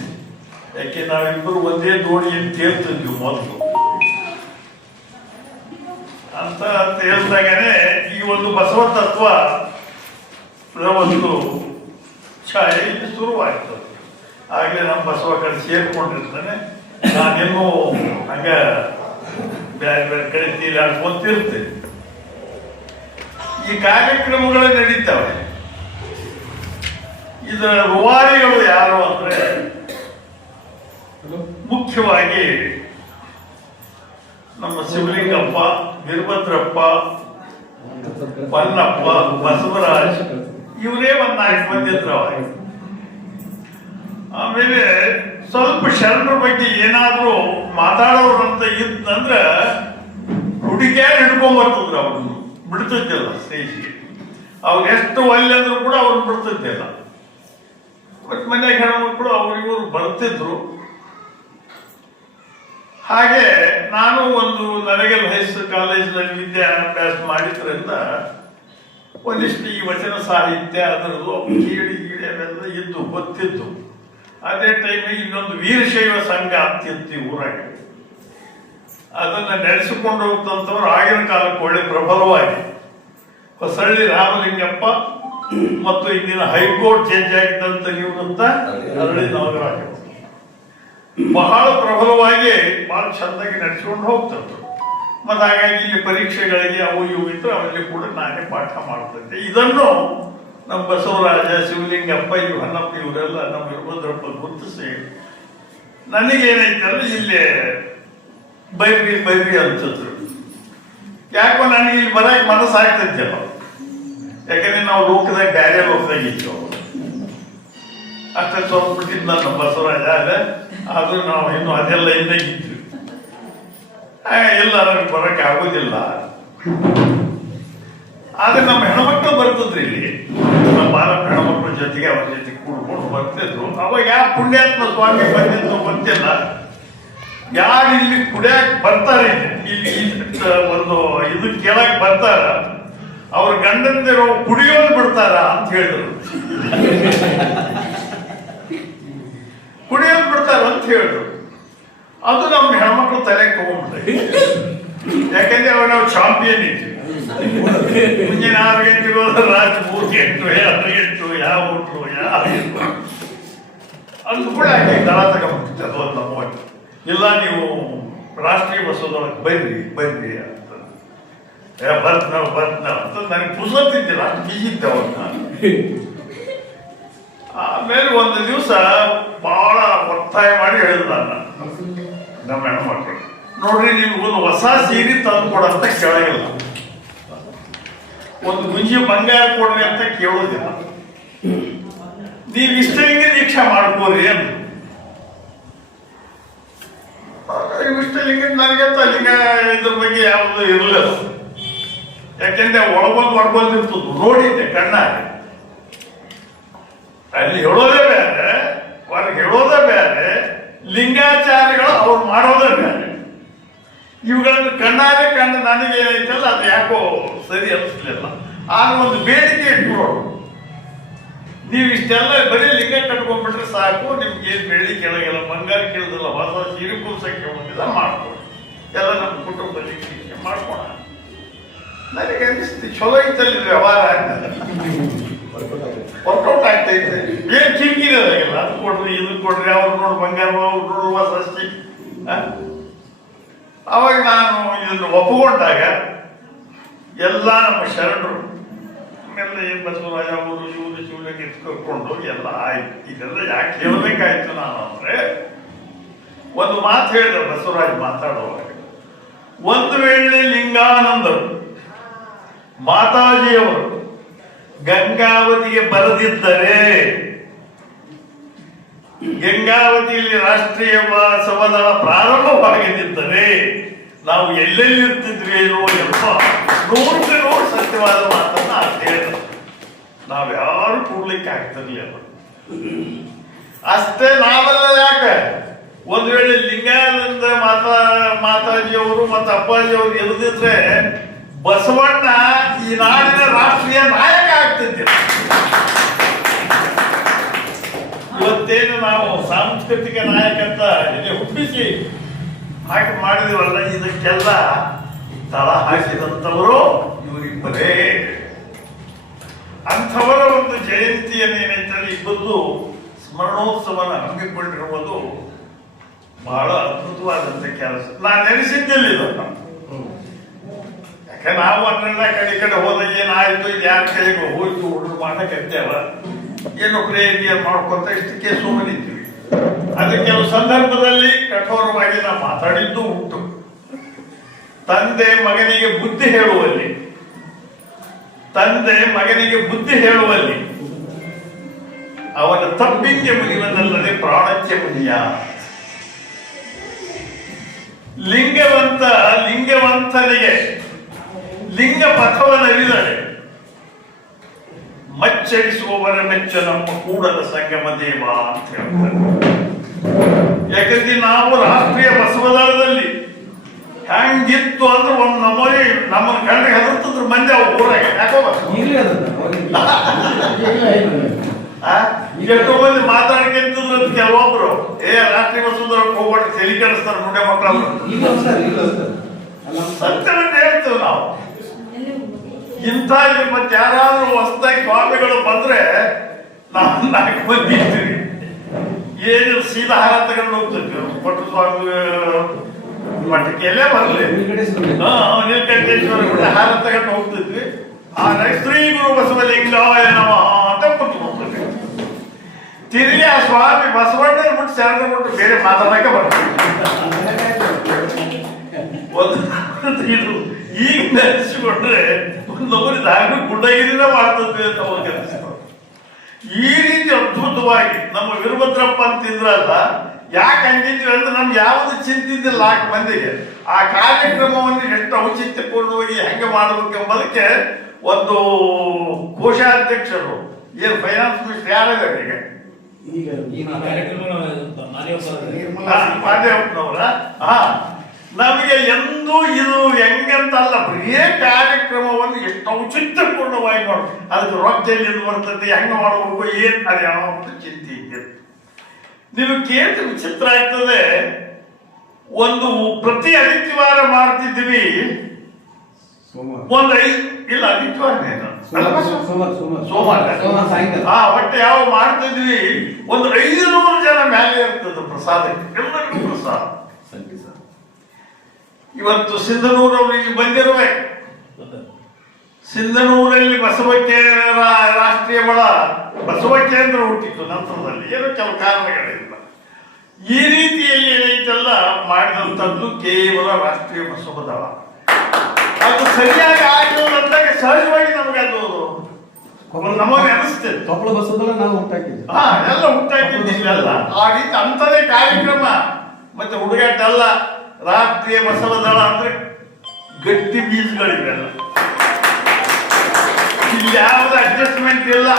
ಯಾಕೆ ನಾವಿಬ್ಬರು ಒಂದೇ ದೋಣಿಯನ್ನು ತೇಲ್ತಿದ್ವಿ ಮೊದಲು ಅಂತ ಹೇಳ್ದಾಗನೆ ಈ ಒಂದು ಬಸವ ತತ್ವ ಒಂದು ಛಾಯೆ ಇಲ್ಲಿ ಶುರುವಾಗ್ತದೆ. ಆಗಲೇ ನಮ್ಮ ಬಸವ ಕಡೆ ಸೇರ್ಕೊಂಡಿರ್ತಾನೆ. ನಾನೇನು ಹಂಗ ಬೇರೆ ಬೇರೆ ಕಡೆ ತೀಲಾಡ್ಕೊಂತಿರ್ತೇನೆ. ಈ ಕಾರ್ಯಕ್ರಮಗಳು ನಡೀತವೆ. ಇದರ ರೂವಾರಿಗಳು ಯಾರು ಅಂದ್ರೆ ಮುಖ್ಯವಾಗಿ ನಮ್ಮ ಶಿವಲಿಂಗಪ್ಪ, ವೀರಭದ್ರಪ್ಪ, ಪನ್ನಪ್ಪ, ಬಸವರಾಜ್, ಇವರೇ ಒಂದು 4 ಮಂದಿ ಇದ್ರವ. ಆಮೇಲೆ ಸ್ವಲ್ಪ ಶರಣರ ಬಗ್ಗೆ ಏನಾದ್ರೂ ಮಾತಾಡೋರಂತ ಇದ್ದಂದ್ರ ಹುಡುಗಿಯಾಗಿ ಹಿಡ್ಕೊಂಡ್ಬರ್ತದ್ರ, ಅವ್ರನ್ನು ಬಿಡ್ತಿದ್ದಿಲ್ಲ ಸ್ಟೇಜ್ಗೆ. ಅವ್ರು ಎಷ್ಟು ಒಳ್ಳೆ ಅಂದ್ರೂ ಕೂಡ ಅವ್ರನ್ನ ಬಿಡ್ತಿದ್ದಿಲ್ಲ. ಬಟ್ ಮನೆಯಾಗ ಹೆಣ್ಮಕ್ಳು ಅವ್ರಿಗೂ ಬರ್ತಿದ್ರು. ಹಾಗೆ ನಾನು ಒಂದು ನರೇಗಲ್ ಹೈಸ್ಕೂಲ್ ಕಾಲೇಜಿನಲ್ಲಿ ವಿದ್ಯಾಭ್ಯಾಸ ಮಾಡಿದ್ರಿಂದ ಒಂದಿಷ್ಟು ಈ ವಚನ ಸಾಹಿತ್ಯ ಅದರದ್ದು ಕೀಳಿ ಗೀಳಿ ಅವೆಲ್ಲ ಇದ್ದು ಗೊತ್ತಿತ್ತು. ಅದೇ ಟೈಮಿಗೆ ಇನ್ನೊಂದು ವೀರಶೈವ ಸಂಘ ಅಂತಿತ್ತು ಈ ಊರಾಗ. ಅದನ್ನ ನಡೆಸಿಕೊಂಡು ಹೋಗ್ತಂಥವ್ರು ಆಗಿನ ಕಾಲಕ್ಕೆ ಒಳ್ಳೆ ಪ್ರಬಲವಾಗಿ ಹೊಸಳ್ಳಿ ರಾಮಲಿಂಗಪ್ಪ ಮತ್ತು ಇಂದಿನ ಹೈಕೋರ್ಟ್ ಜಡ್ಜ್ ಆಗಿದ್ದಂತ ನಿವೃತ್ತ ಅರಳಿ ನಾಗರಾಜ್ ಬಹಳ ಪ್ರಬಲವಾಗಿ ಬಹಳ ಚಂದಾಗಿ ನಡೆಸಿಕೊಂಡು ಹೋಗ್ತಂದ್ರು. ಮತ್ತು ಹಾಗಾಗಿ ಇಲ್ಲಿ ಪರೀಕ್ಷೆಗಳಿಗೆ ಅವು ಇವು ಇತ್ತು, ಅವರಲ್ಲಿ ಕೂಡ ನಾನೇ ಪಾಠ ಮಾಡ್ತಿದ್ದೆ. ಇದನ್ನು ನಮ್ಮ ಬಸವರಾಜ, ಶಿವಲಿಂಗಪ್ಪ, ಇವು ಹೊನ್ನಪ್ಪ ಇವರೆಲ್ಲ ನಮ್ಮ ವೀರಭದ್ರಪ್ಪ ಗುರುತಿಸಿ ನನಗೇನೈತಲ್ಲ ಇಲ್ಲೇ ಬೈರಿ ಬೈರಿ ಅಂತಿದ್ರು. ಯಾಕೋ ನನಗೆ ಇಲ್ಲಿ ಬರಕ್ಕೆ ಮನಸ್ಸು ಆಗ್ತೈತಿಲ್ಲ. ಯಾಕಂದ್ರೆ ನಾವು ಲೋಕದಾಗ ಬೇರೆ ಲೋಕದಾಗ ಇತ್ತು ಅಷ್ಟೇ ಸ್ವಲ್ಪ ಬಿಟ್ಟಿದ್ದು ನನ್ನ ಬಸವರಾಜ ಅಲ್ಲ, ಅದು ನಾವು ಇನ್ನು ಅದೆಲ್ಲ ಹಿಂದೆ ಇದ್ವಿ. ಇಲ್ಲ ನನಗೆ ಬರಕ್ಕೆ ಆಗೋದಿಲ್ಲ. ಆದ್ರೆ ನಮ್ಮ ಹೆಣ್ಮಕ್ಳು ಬರ್ತದ್ರಿ ಇಲ್ಲಿ, ನಮ್ಮ ಬಾಲ ಹೆಣ್ಮಕ್ಳ ಜೊತೆಗೆ ಅವ್ರ ಜೊತೆ ಕೂಡ್ಕೊಂಡು ಬರ್ತಿದ್ರು. ಅವಾಗ ಯಾವ ಪುಣ್ಯಾತ್ಮ ಸ್ವಾಮಿ ಬಂದಿದ್ದು ಗೊತ್ತಿಲ್ಲ. ಯಾರು ಇಲ್ಲಿ ಕುಡಿಯಕ್ ಬರ್ತಾರೆ, ಇಲ್ಲಿ ಒಂದು ಇದು ಕೇಳಕ್ ಬರ್ತಾರ, ಅವ್ರ ಗಂಡಂದಿರೋ ಕುಡಿಯೋದು ಬಿಡ್ತಾರ ಅಂತ ಹೇಳಿದ್ರು. ಕುಡಿಯೋದು ಬಿಡ್ತಾರ ಅಂತ ಹೇಳಿದ್ರು. ಅದು ನಮ್ಮ ಹೆಣ್ಮಕ್ಳು ತಲೆಗೆ ತಗೊಂಡ್ಬಿಟ್ಟೆ. ಯಾಕಂದ್ರೆ ಅವಾಗ ನಾವು ಚಾಂಪಿಯನ್ ಇದ್ವಿ. ಮುಂಜಾನೆ 6 ಗಂಟೆಗೆ ಹೋದ್ರೆ ರಾತ್ರಿ 3 ಗಂಟೆ 6 ಗಂಟೆ ಯಾವ ಹೋಟ್ಲು ಯಾವ ಅದು ಕೂಡ ಹಾಗೆ ದಳ ತಗೊಂಡ್ಬಿಟ್ಟಿತ್ತು. ಅದು ಒಂದು ನಮ್ಮ ಇಲ್ಲ ನೀವು ರಾಷ್ಟ್ರೀಯ ಬಸವದೊಳಗೆ ಬರ್ರಿ ಅಂತ ಬರ್ತ ಅಂತ ನನಗೆ ಪುಸ್ತಕತ್ತಿದ್ದಿಲ್ಲ, ಅಷ್ಟು ಬೀಗಿದ್ದೆ ಅವನ್ನ. ಆಮೇಲೆ ಒಂದು ದಿವಸ ಬಹಳ ಒತ್ತಾಯ ಮಾಡಿ ಹೇಳಿದ ನಮ್ಮ ಹೆಣ್ಮಕ್ಳು, ನೋಡ್ರಿ ನಿಮ್ಗೊಂದು ಹೊಸ ಸೀರೆ ತಂದು ಕೊಡಂತ ಕೇಳಂಗಿಲ್ಲ, ಒಂದು ಗುಂಜಿ ಬಂಗಾರ ಕೊಡ್ರಿ ಅಂತ ಕೇಳೋದಿಲ್ಲ, ನೀವು ಇಷ್ಟಲಿಂಗ ದೀಕ್ಷಾ ಮಾಡ್ಕೋರಿ ಅಂತ. ಇಷ್ಟಲಿಂಗ ನನಗಂತ ಲಿಂಗ ಇದ್ರ ಬಗ್ಗೆ ಯಾವುದು ಇರಲಿಲ್ಲ. ಯಾಕೆಂದ್ರೆ ಒಳಗೊಂದು ಹೊಡ್ಕೊಂಡಿರ್ತದ್ದು ನೋಡಿದ್ದೆ ಕಣ್ಣಾಗ. ಅಲ್ಲಿ ಹೇಳೋದೇ ಬೇರೆ, ಹೊರಗೆ ಹೇಳೋದೇ ಬೇರೆ, ಲಿಂಗಾಚಾರಿಗಳು ಅವ್ರು ಮಾಡೋದೇ ಬೇರೆ. ಇವುಗಳನ್ನು ಕಣ್ಣಾರೆ ಕಂಡು ನನಗೆ ಏನೈತಲ್ಲ ಅದು ಯಾಕೋ ಸರಿ ಅನಿಸ್ಲಿಲ್ಲ. ಆಗ ಒಂದು ಬೇಡಿಕೆ ಇಟ್ಕೊಳ್ಳೋರು, ನೀವು ಇಷ್ಟೆಲ್ಲ ಬರೀ ಲಿಂಗ ಕಟ್ಕೊಂಡ್ಬಿಟ್ರೆ ಸಾಕು, ನಿಮ್ಗೆ ಏನು ಬೇಡಿ ಕೇಳೋಗಿಲ್ಲ, ಬಂಗಾರ ಕೇಳೋದಿಲ್ಲ, ಹೊಸ ಸೀರೆ ಕುಲ್ಸಕ್ಕೆ ಹೋಗಿಲ್ಲ, ಮಾಡ್ಕೊಳ್ಳಿ, ಎಲ್ಲ ನಮ್ಮ ಕುಟುಂಬದಲ್ಲಿ ಮಾಡ್ಕೋಣ. ನನಗೆ ಅನಿಸ್ತು ಚಲೋ ಐತಲ್ಲಿ ವ್ಯವಹಾರ ವರ್ಕೌಟ್ ಆಗ್ತಾ ಇತ್ತು. ಏನ್ ಕಿರಿಕಿರಿ ಅದಾಗಿಲ್ಲ, ಅದು ಕೊಡ್ರಿ ಇದು ಕೊಡ್ರಿ, ಅವ್ರು ನೋಡಿ ಬಂಗಾರ, ಅವ್ರು ನೋಡುವ ಸಸ್ತಿ. ಅವಾಗ ನಾನು ಇದನ್ನು ಒಪ್ಪಿಕೊಂಡಾಗ ಎಲ್ಲ ನಮ್ಮ ಶರಣರು ಆಮೇಲೆ ಬಸವರಾಜ ಅವರು ಇವರು ಶಿವಲಿಂಗ ಎತ್ಕೊಂಡು ಎಲ್ಲ ಆಯ್ತು. ಇದೆಲ್ಲ ಯಾಕೆ ಹೇಳಬೇಕಾಯ್ತು ನಾನು ಅಂದ್ರೆ, ಒಂದು ಮಾತು ಹೇಳಿದ ಬಸವರಾಜ್ ಮಾತಾಡುವಾಗ, ಒಂದು ವೇಳೆ ಲಿಂಗಾನಂದರು ಮಾತಾಜಿಯವರು ಗಂಗಾವತಿಗೆ ಬರೆದಿದ್ದರೆ, ಗಂಗಾವತಿಯಲ್ಲಿ ರಾಷ್ಟ್ರೀಯ ಬಸವದಳ ಪ್ರಾರಂಭವಾಗಿದ್ದರೆ ನಾವು ಎಲ್ಲೆಲ್ಲಿ ಇರ್ತಿದ್ವೇನೋ ಎಂಬ 100% ಸತ್ಯವಾದ ಮಾತನ್ನ ಹೇಳಿದ್ರು. ನಾವ್ಯಾರು ಕೂಡ್ಲಿಕ್ಕೆ ಆಗ್ತಿರ್ಲಿಲ್ಲ. ಅಷ್ಟೇ ನಾವೆಲ್ಲ ಯಾಕೆ ಒಂದು ವೇಳೆ ಲಿಂಗಾನಂದ ಮಾತಾಜಿಯವರು ಮತ್ತು ಅಪ್ಪಾಜಿಯವರು ಇರದಿದ್ರೆ ಬಸವಣ್ಣ ಈ ನಾಡಿನ ರಾಷ್ಟ್ರೀಯ ನಾಯಕ ಆಗ್ತಿದ್ದೆ. ಇವತ್ತೇನು ನಾವು ಸಾಂಸ್ಕೃತಿಕ ನಾಯಕ ಅಂತ ಇಲ್ಲಿ ಹುಟ್ಟಿಸಿ ಹಾಕಿ ಮಾಡಿದವಲ್ಲ, ಇದಕ್ಕೆಲ್ಲ ತಳ ಹಾಕಿದಂಥವರು ಇವರಿಬ್ಬರೇ. ಅಂಥವರ ಒಂದು ಜಯಂತಿಯನ್ನೇನೈತಲ್ಲಿ ಇಬ್ಬರದು ಸ್ಮರಣೋತ್ಸವನ ಹಮ್ಮಿಕೊಂಡಿರುವುದು ಬಹಳ ಅದ್ಭುತವಾದಂಥ ಕೆಲಸ. ನಾನು ನೆನೆಸಿದ್ದಿಲ್ಲ ಇದನ್ನು. ಯಾಕೆ ನಾವು ಅನ್ನೆಲ್ಲ ಕಡೆ ಹೋದಾಗ ಏನಾಯ್ತು, ಇದು ಯಾರ ಕೈಗೆ ಹೋಯ್ತು, ಹುಡುಗ ಮಾಡಕ್ಕೆತ್ತೇವ, ಏನು ಪ್ರೇರಿಯ ಮಾಡ್ಕೊಂತ ಇಷ್ಟಕ್ಕೆ ಸುಮ್ಮನಿದ್ದೀವಿ. ಅದು ಕೆಲವು ಸಂದರ್ಭದಲ್ಲಿ ಕಠೋರವಾಗಿ ನಾವು ಮಾತಾಡಿದ್ದು ಉಂಟು. ತಂದೆ ಮಗನಿಗೆ ಬುದ್ಧಿ ಹೇಳುವಲ್ಲಿ, ಅವನ ತಪ್ಪಿಗೆ ಮುನಿವನಲ್ಲದೆ ಪ್ರಾಣಕ್ಕೆ ಮುನಿಯ. ಲಿಂಗವಂತನಿಗೆ ಲಿಂಗ ಪಥವನ್ನರಿದರೆ ಮಚ್ಚರಿಸುವವರ ಮೆಚ್ಚ ನಮ್ಮ ಕೂಡಲ ಸಂಗಮ ದೇವ ಅಂತ ಹೇಳ್ತಾರೆ. ಯಾಕಂದ್ರೆ ನಾವು ರಾಷ್ಟ್ರೀಯ ಬಸವದಳದಲ್ಲಿ ಹೆಂಗಿತ್ತು ಅಂದ್ರೆ ಒಂದು ನಮ್ಮನೆ ನಮ್ಮನ್ನ ಕಂಡ್ರೆ ಹೆದರ್ತಿದ್ರು ಮಂದಿ ಅವು ಊರಾಗ. ಯಾಕೋ ಎಷ್ಟು ಮಂದಿ ಮಾತಾಡ್ಕೊಂತಿದ್ರು ಅಂತ ಕೆಲವೊಬ್ರು ರಾಷ್ಟ್ರೀಯ ಬಸವದಳಕ್ಕೆ ಹೋಗ್ಬಿಟ್ಟು ತಲೆ ಕೆಡಿಸ್ತಾರೆ ಮುಂಡೆ ಮಕ್ಕಳು. ಸತ್ಯವನ್ನ ಹೇಳ್ತೇವೆ ನಾವು. ಇಂಥ ಮತ್ತೆ ಯಾರಾದ್ರೂ ಹೊಸದಾಗಿ ಸ್ವಾಮಿಗಳು ಬಂದ್ರೆ ನಾವು 4 ಮಂದಿ ಇರ್ತೀವಿ. ಏನು ಸೀದಾ ಹಾರ ತಗೊಂಡು ಹೋಗ್ತಿದ್ವಿ ಪಟ್ಟು ಸ್ವಾಮಿ ಮಠಕ್ಕೆ ಎಲ್ಲೇ ಬರಲಿ, ನೀಲಕಂಠೇಶ್ವರ ಹಾರ ತಗೊಂಡು ಹೋಗ್ತಿದ್ವಿ. ಶ್ರೀ ಗುರು ಬಸವಲಿಂಗಾಯ ನಮಃ ಅಂತ ಕೂತ್ಕೊಂಡ್ಬಿಡ್ತೀವಿ. ತಿರುಗಿ ಆ ಸ್ವಾಮಿ ಬಸವಣ್ಣ ಬಿಟ್ಟು ಶರಣ ಬಿಟ್ಟು ಬೇರೆ ಮಾತಾಡಕ್ಕೆ ಬರ್ತೀವಿ. ಇದು ಈಗ ನೆನೆಸಿಕೊಂಡ್ರೆ ಒಂದು ಗುಡ್ಡಗಿರಿನ ಮಾಡ್ತದೆ ಅಂತ ಅವ್ರಿಗೆ ಅನಿಸ್ತದೆ. ಈ ರೀತಿ ಅದ್ಭುತವಾಗಿ ನಮ್ಮ ವೀರಭದ್ರಪ್ಪ ಅಂತಿದ್ರಲ್ಲ, ಯಾಕೆ ಹಂಗಿದ್ವಿ ಅಂದ್ರೆ ನಮ್ಗೆ ಯಾವುದು ಚಿಂತಿದ್ದಿಲ್ಲ 4 ಮಂದಿಗೆ. ಆ ಕಾರ್ಯಕ್ರಮವನ್ನು ಎಷ್ಟು ಔಚಿತ್ಯಪೂರ್ಣವಾಗಿ ಹೆಂಗೆ ಮಾಡಬೇಕೆಂಬುದಕ್ಕೆ ಒಂದು ಕೋಶಾಧ್ಯಕ್ಷರು, ಏನು ಫೈನಾನ್ಸ್ ಮಿನಿಸ್ಟರ್ ಯಾರಿದ್ದಾರೆ ಈಗ ಮಾದೇವಪ್ಪನವರ, ನಮಗೆ ಎಂದೂ ಇದು ಹೆಂಗಂತಲ್ಲ, ಬರೀ ಕಾರ್ಯಕ್ರಮವನ್ನು ಎಷ್ಟು ಔಚಿತ್ಯಪೂರ್ಣವಾಗಿ ಮಾಡಿ ಅದಕ್ಕೆ ರೊಕ್ಕ ಎಲ್ಲಿಂದ ಬರ್ತದೆ, ಹೆಂಗೆ ಮಾಡಬೇಕು, ಏನ್ ಅದು ಯಾವುದು ಚಿಂತೆ ಇದೆ. ನೀವು ಕೇಳಿದ್ರೆ ವಿಚಿತ್ರ ಆಗ್ತದೆ. ಒಂದು ಪ್ರತಿ ಆದಿತ್ಯವಾರ ಮಾಡ್ತಿದ್ವಿ, ಒಂದು ಇಲ್ಲ ಆದಿತ್ಯವಾರನೇ ಸೋಮವಾರ ಒಟ್ಟು ಯಾವ ಮಾಡ್ತಿದ್ವಿ, ಒಂದು 500 ಜನ ಮೇಲೆ ಇರ್ತದೆ ಪ್ರಸಾದಕ್ಕೆ, ಎಲ್ಲರಿಗೂ ಪ್ರಸಾದ. ಇವತ್ತು ಸಿಂಧನೂರಲ್ಲಿ ಬಂದಿರುವೆ, ಸಿಂಧನೂರಲ್ಲಿ ರಾಷ್ಟ್ರೀಯ ಬಳ ಬಸವ ಕೇಂದ್ರ ಹುಟ್ಟಿತ್ತು ನಂತರದಲ್ಲಿ, ಏನೋ ಕೆಲವು ಕಾರಣಗಳಿಂದ. ಈ ರೀತಿಯಲ್ಲಿ ಏನೈತೆಲ್ಲ ಮಾಡಿದಂಥದ್ದು ಕೇವಲ ರಾಷ್ಟ್ರೀಯ ಬಸವ ದಳ. ಅದು ಸರಿಯಾಗಿ ಆಗಿರುವಂತಾಗ ಸಹಜವಾಗಿ ನಮಗೆ ಅದು ನಮಗೆ ಅನಿಸ್ತೇವೆ. ಎಲ್ಲ ಹುಟ್ಟಾಕಿದ್ದೀವಿ ಎಲ್ಲ ಆ ರೀತಿ ಅಂಥದೇ ಕಾರ್ಯಕ್ರಮ. ಮತ್ತೆ ಹುಡುಗಾಟ ಅಲ್ಲ, ರಾಷ್ಟ್ರೀಯ ಬಸವ ದಳ ಅಂದ್ರೆ ಗಟ್ಟಿ ಬೀಜಗಳಿವೆಲ್ಲ, ಇಲ್ಲಿ ಯಾವ್ದು ಅಡ್ಜಸ್ಟ್ಮೆಂಟ್ ಇಲ್ಲ.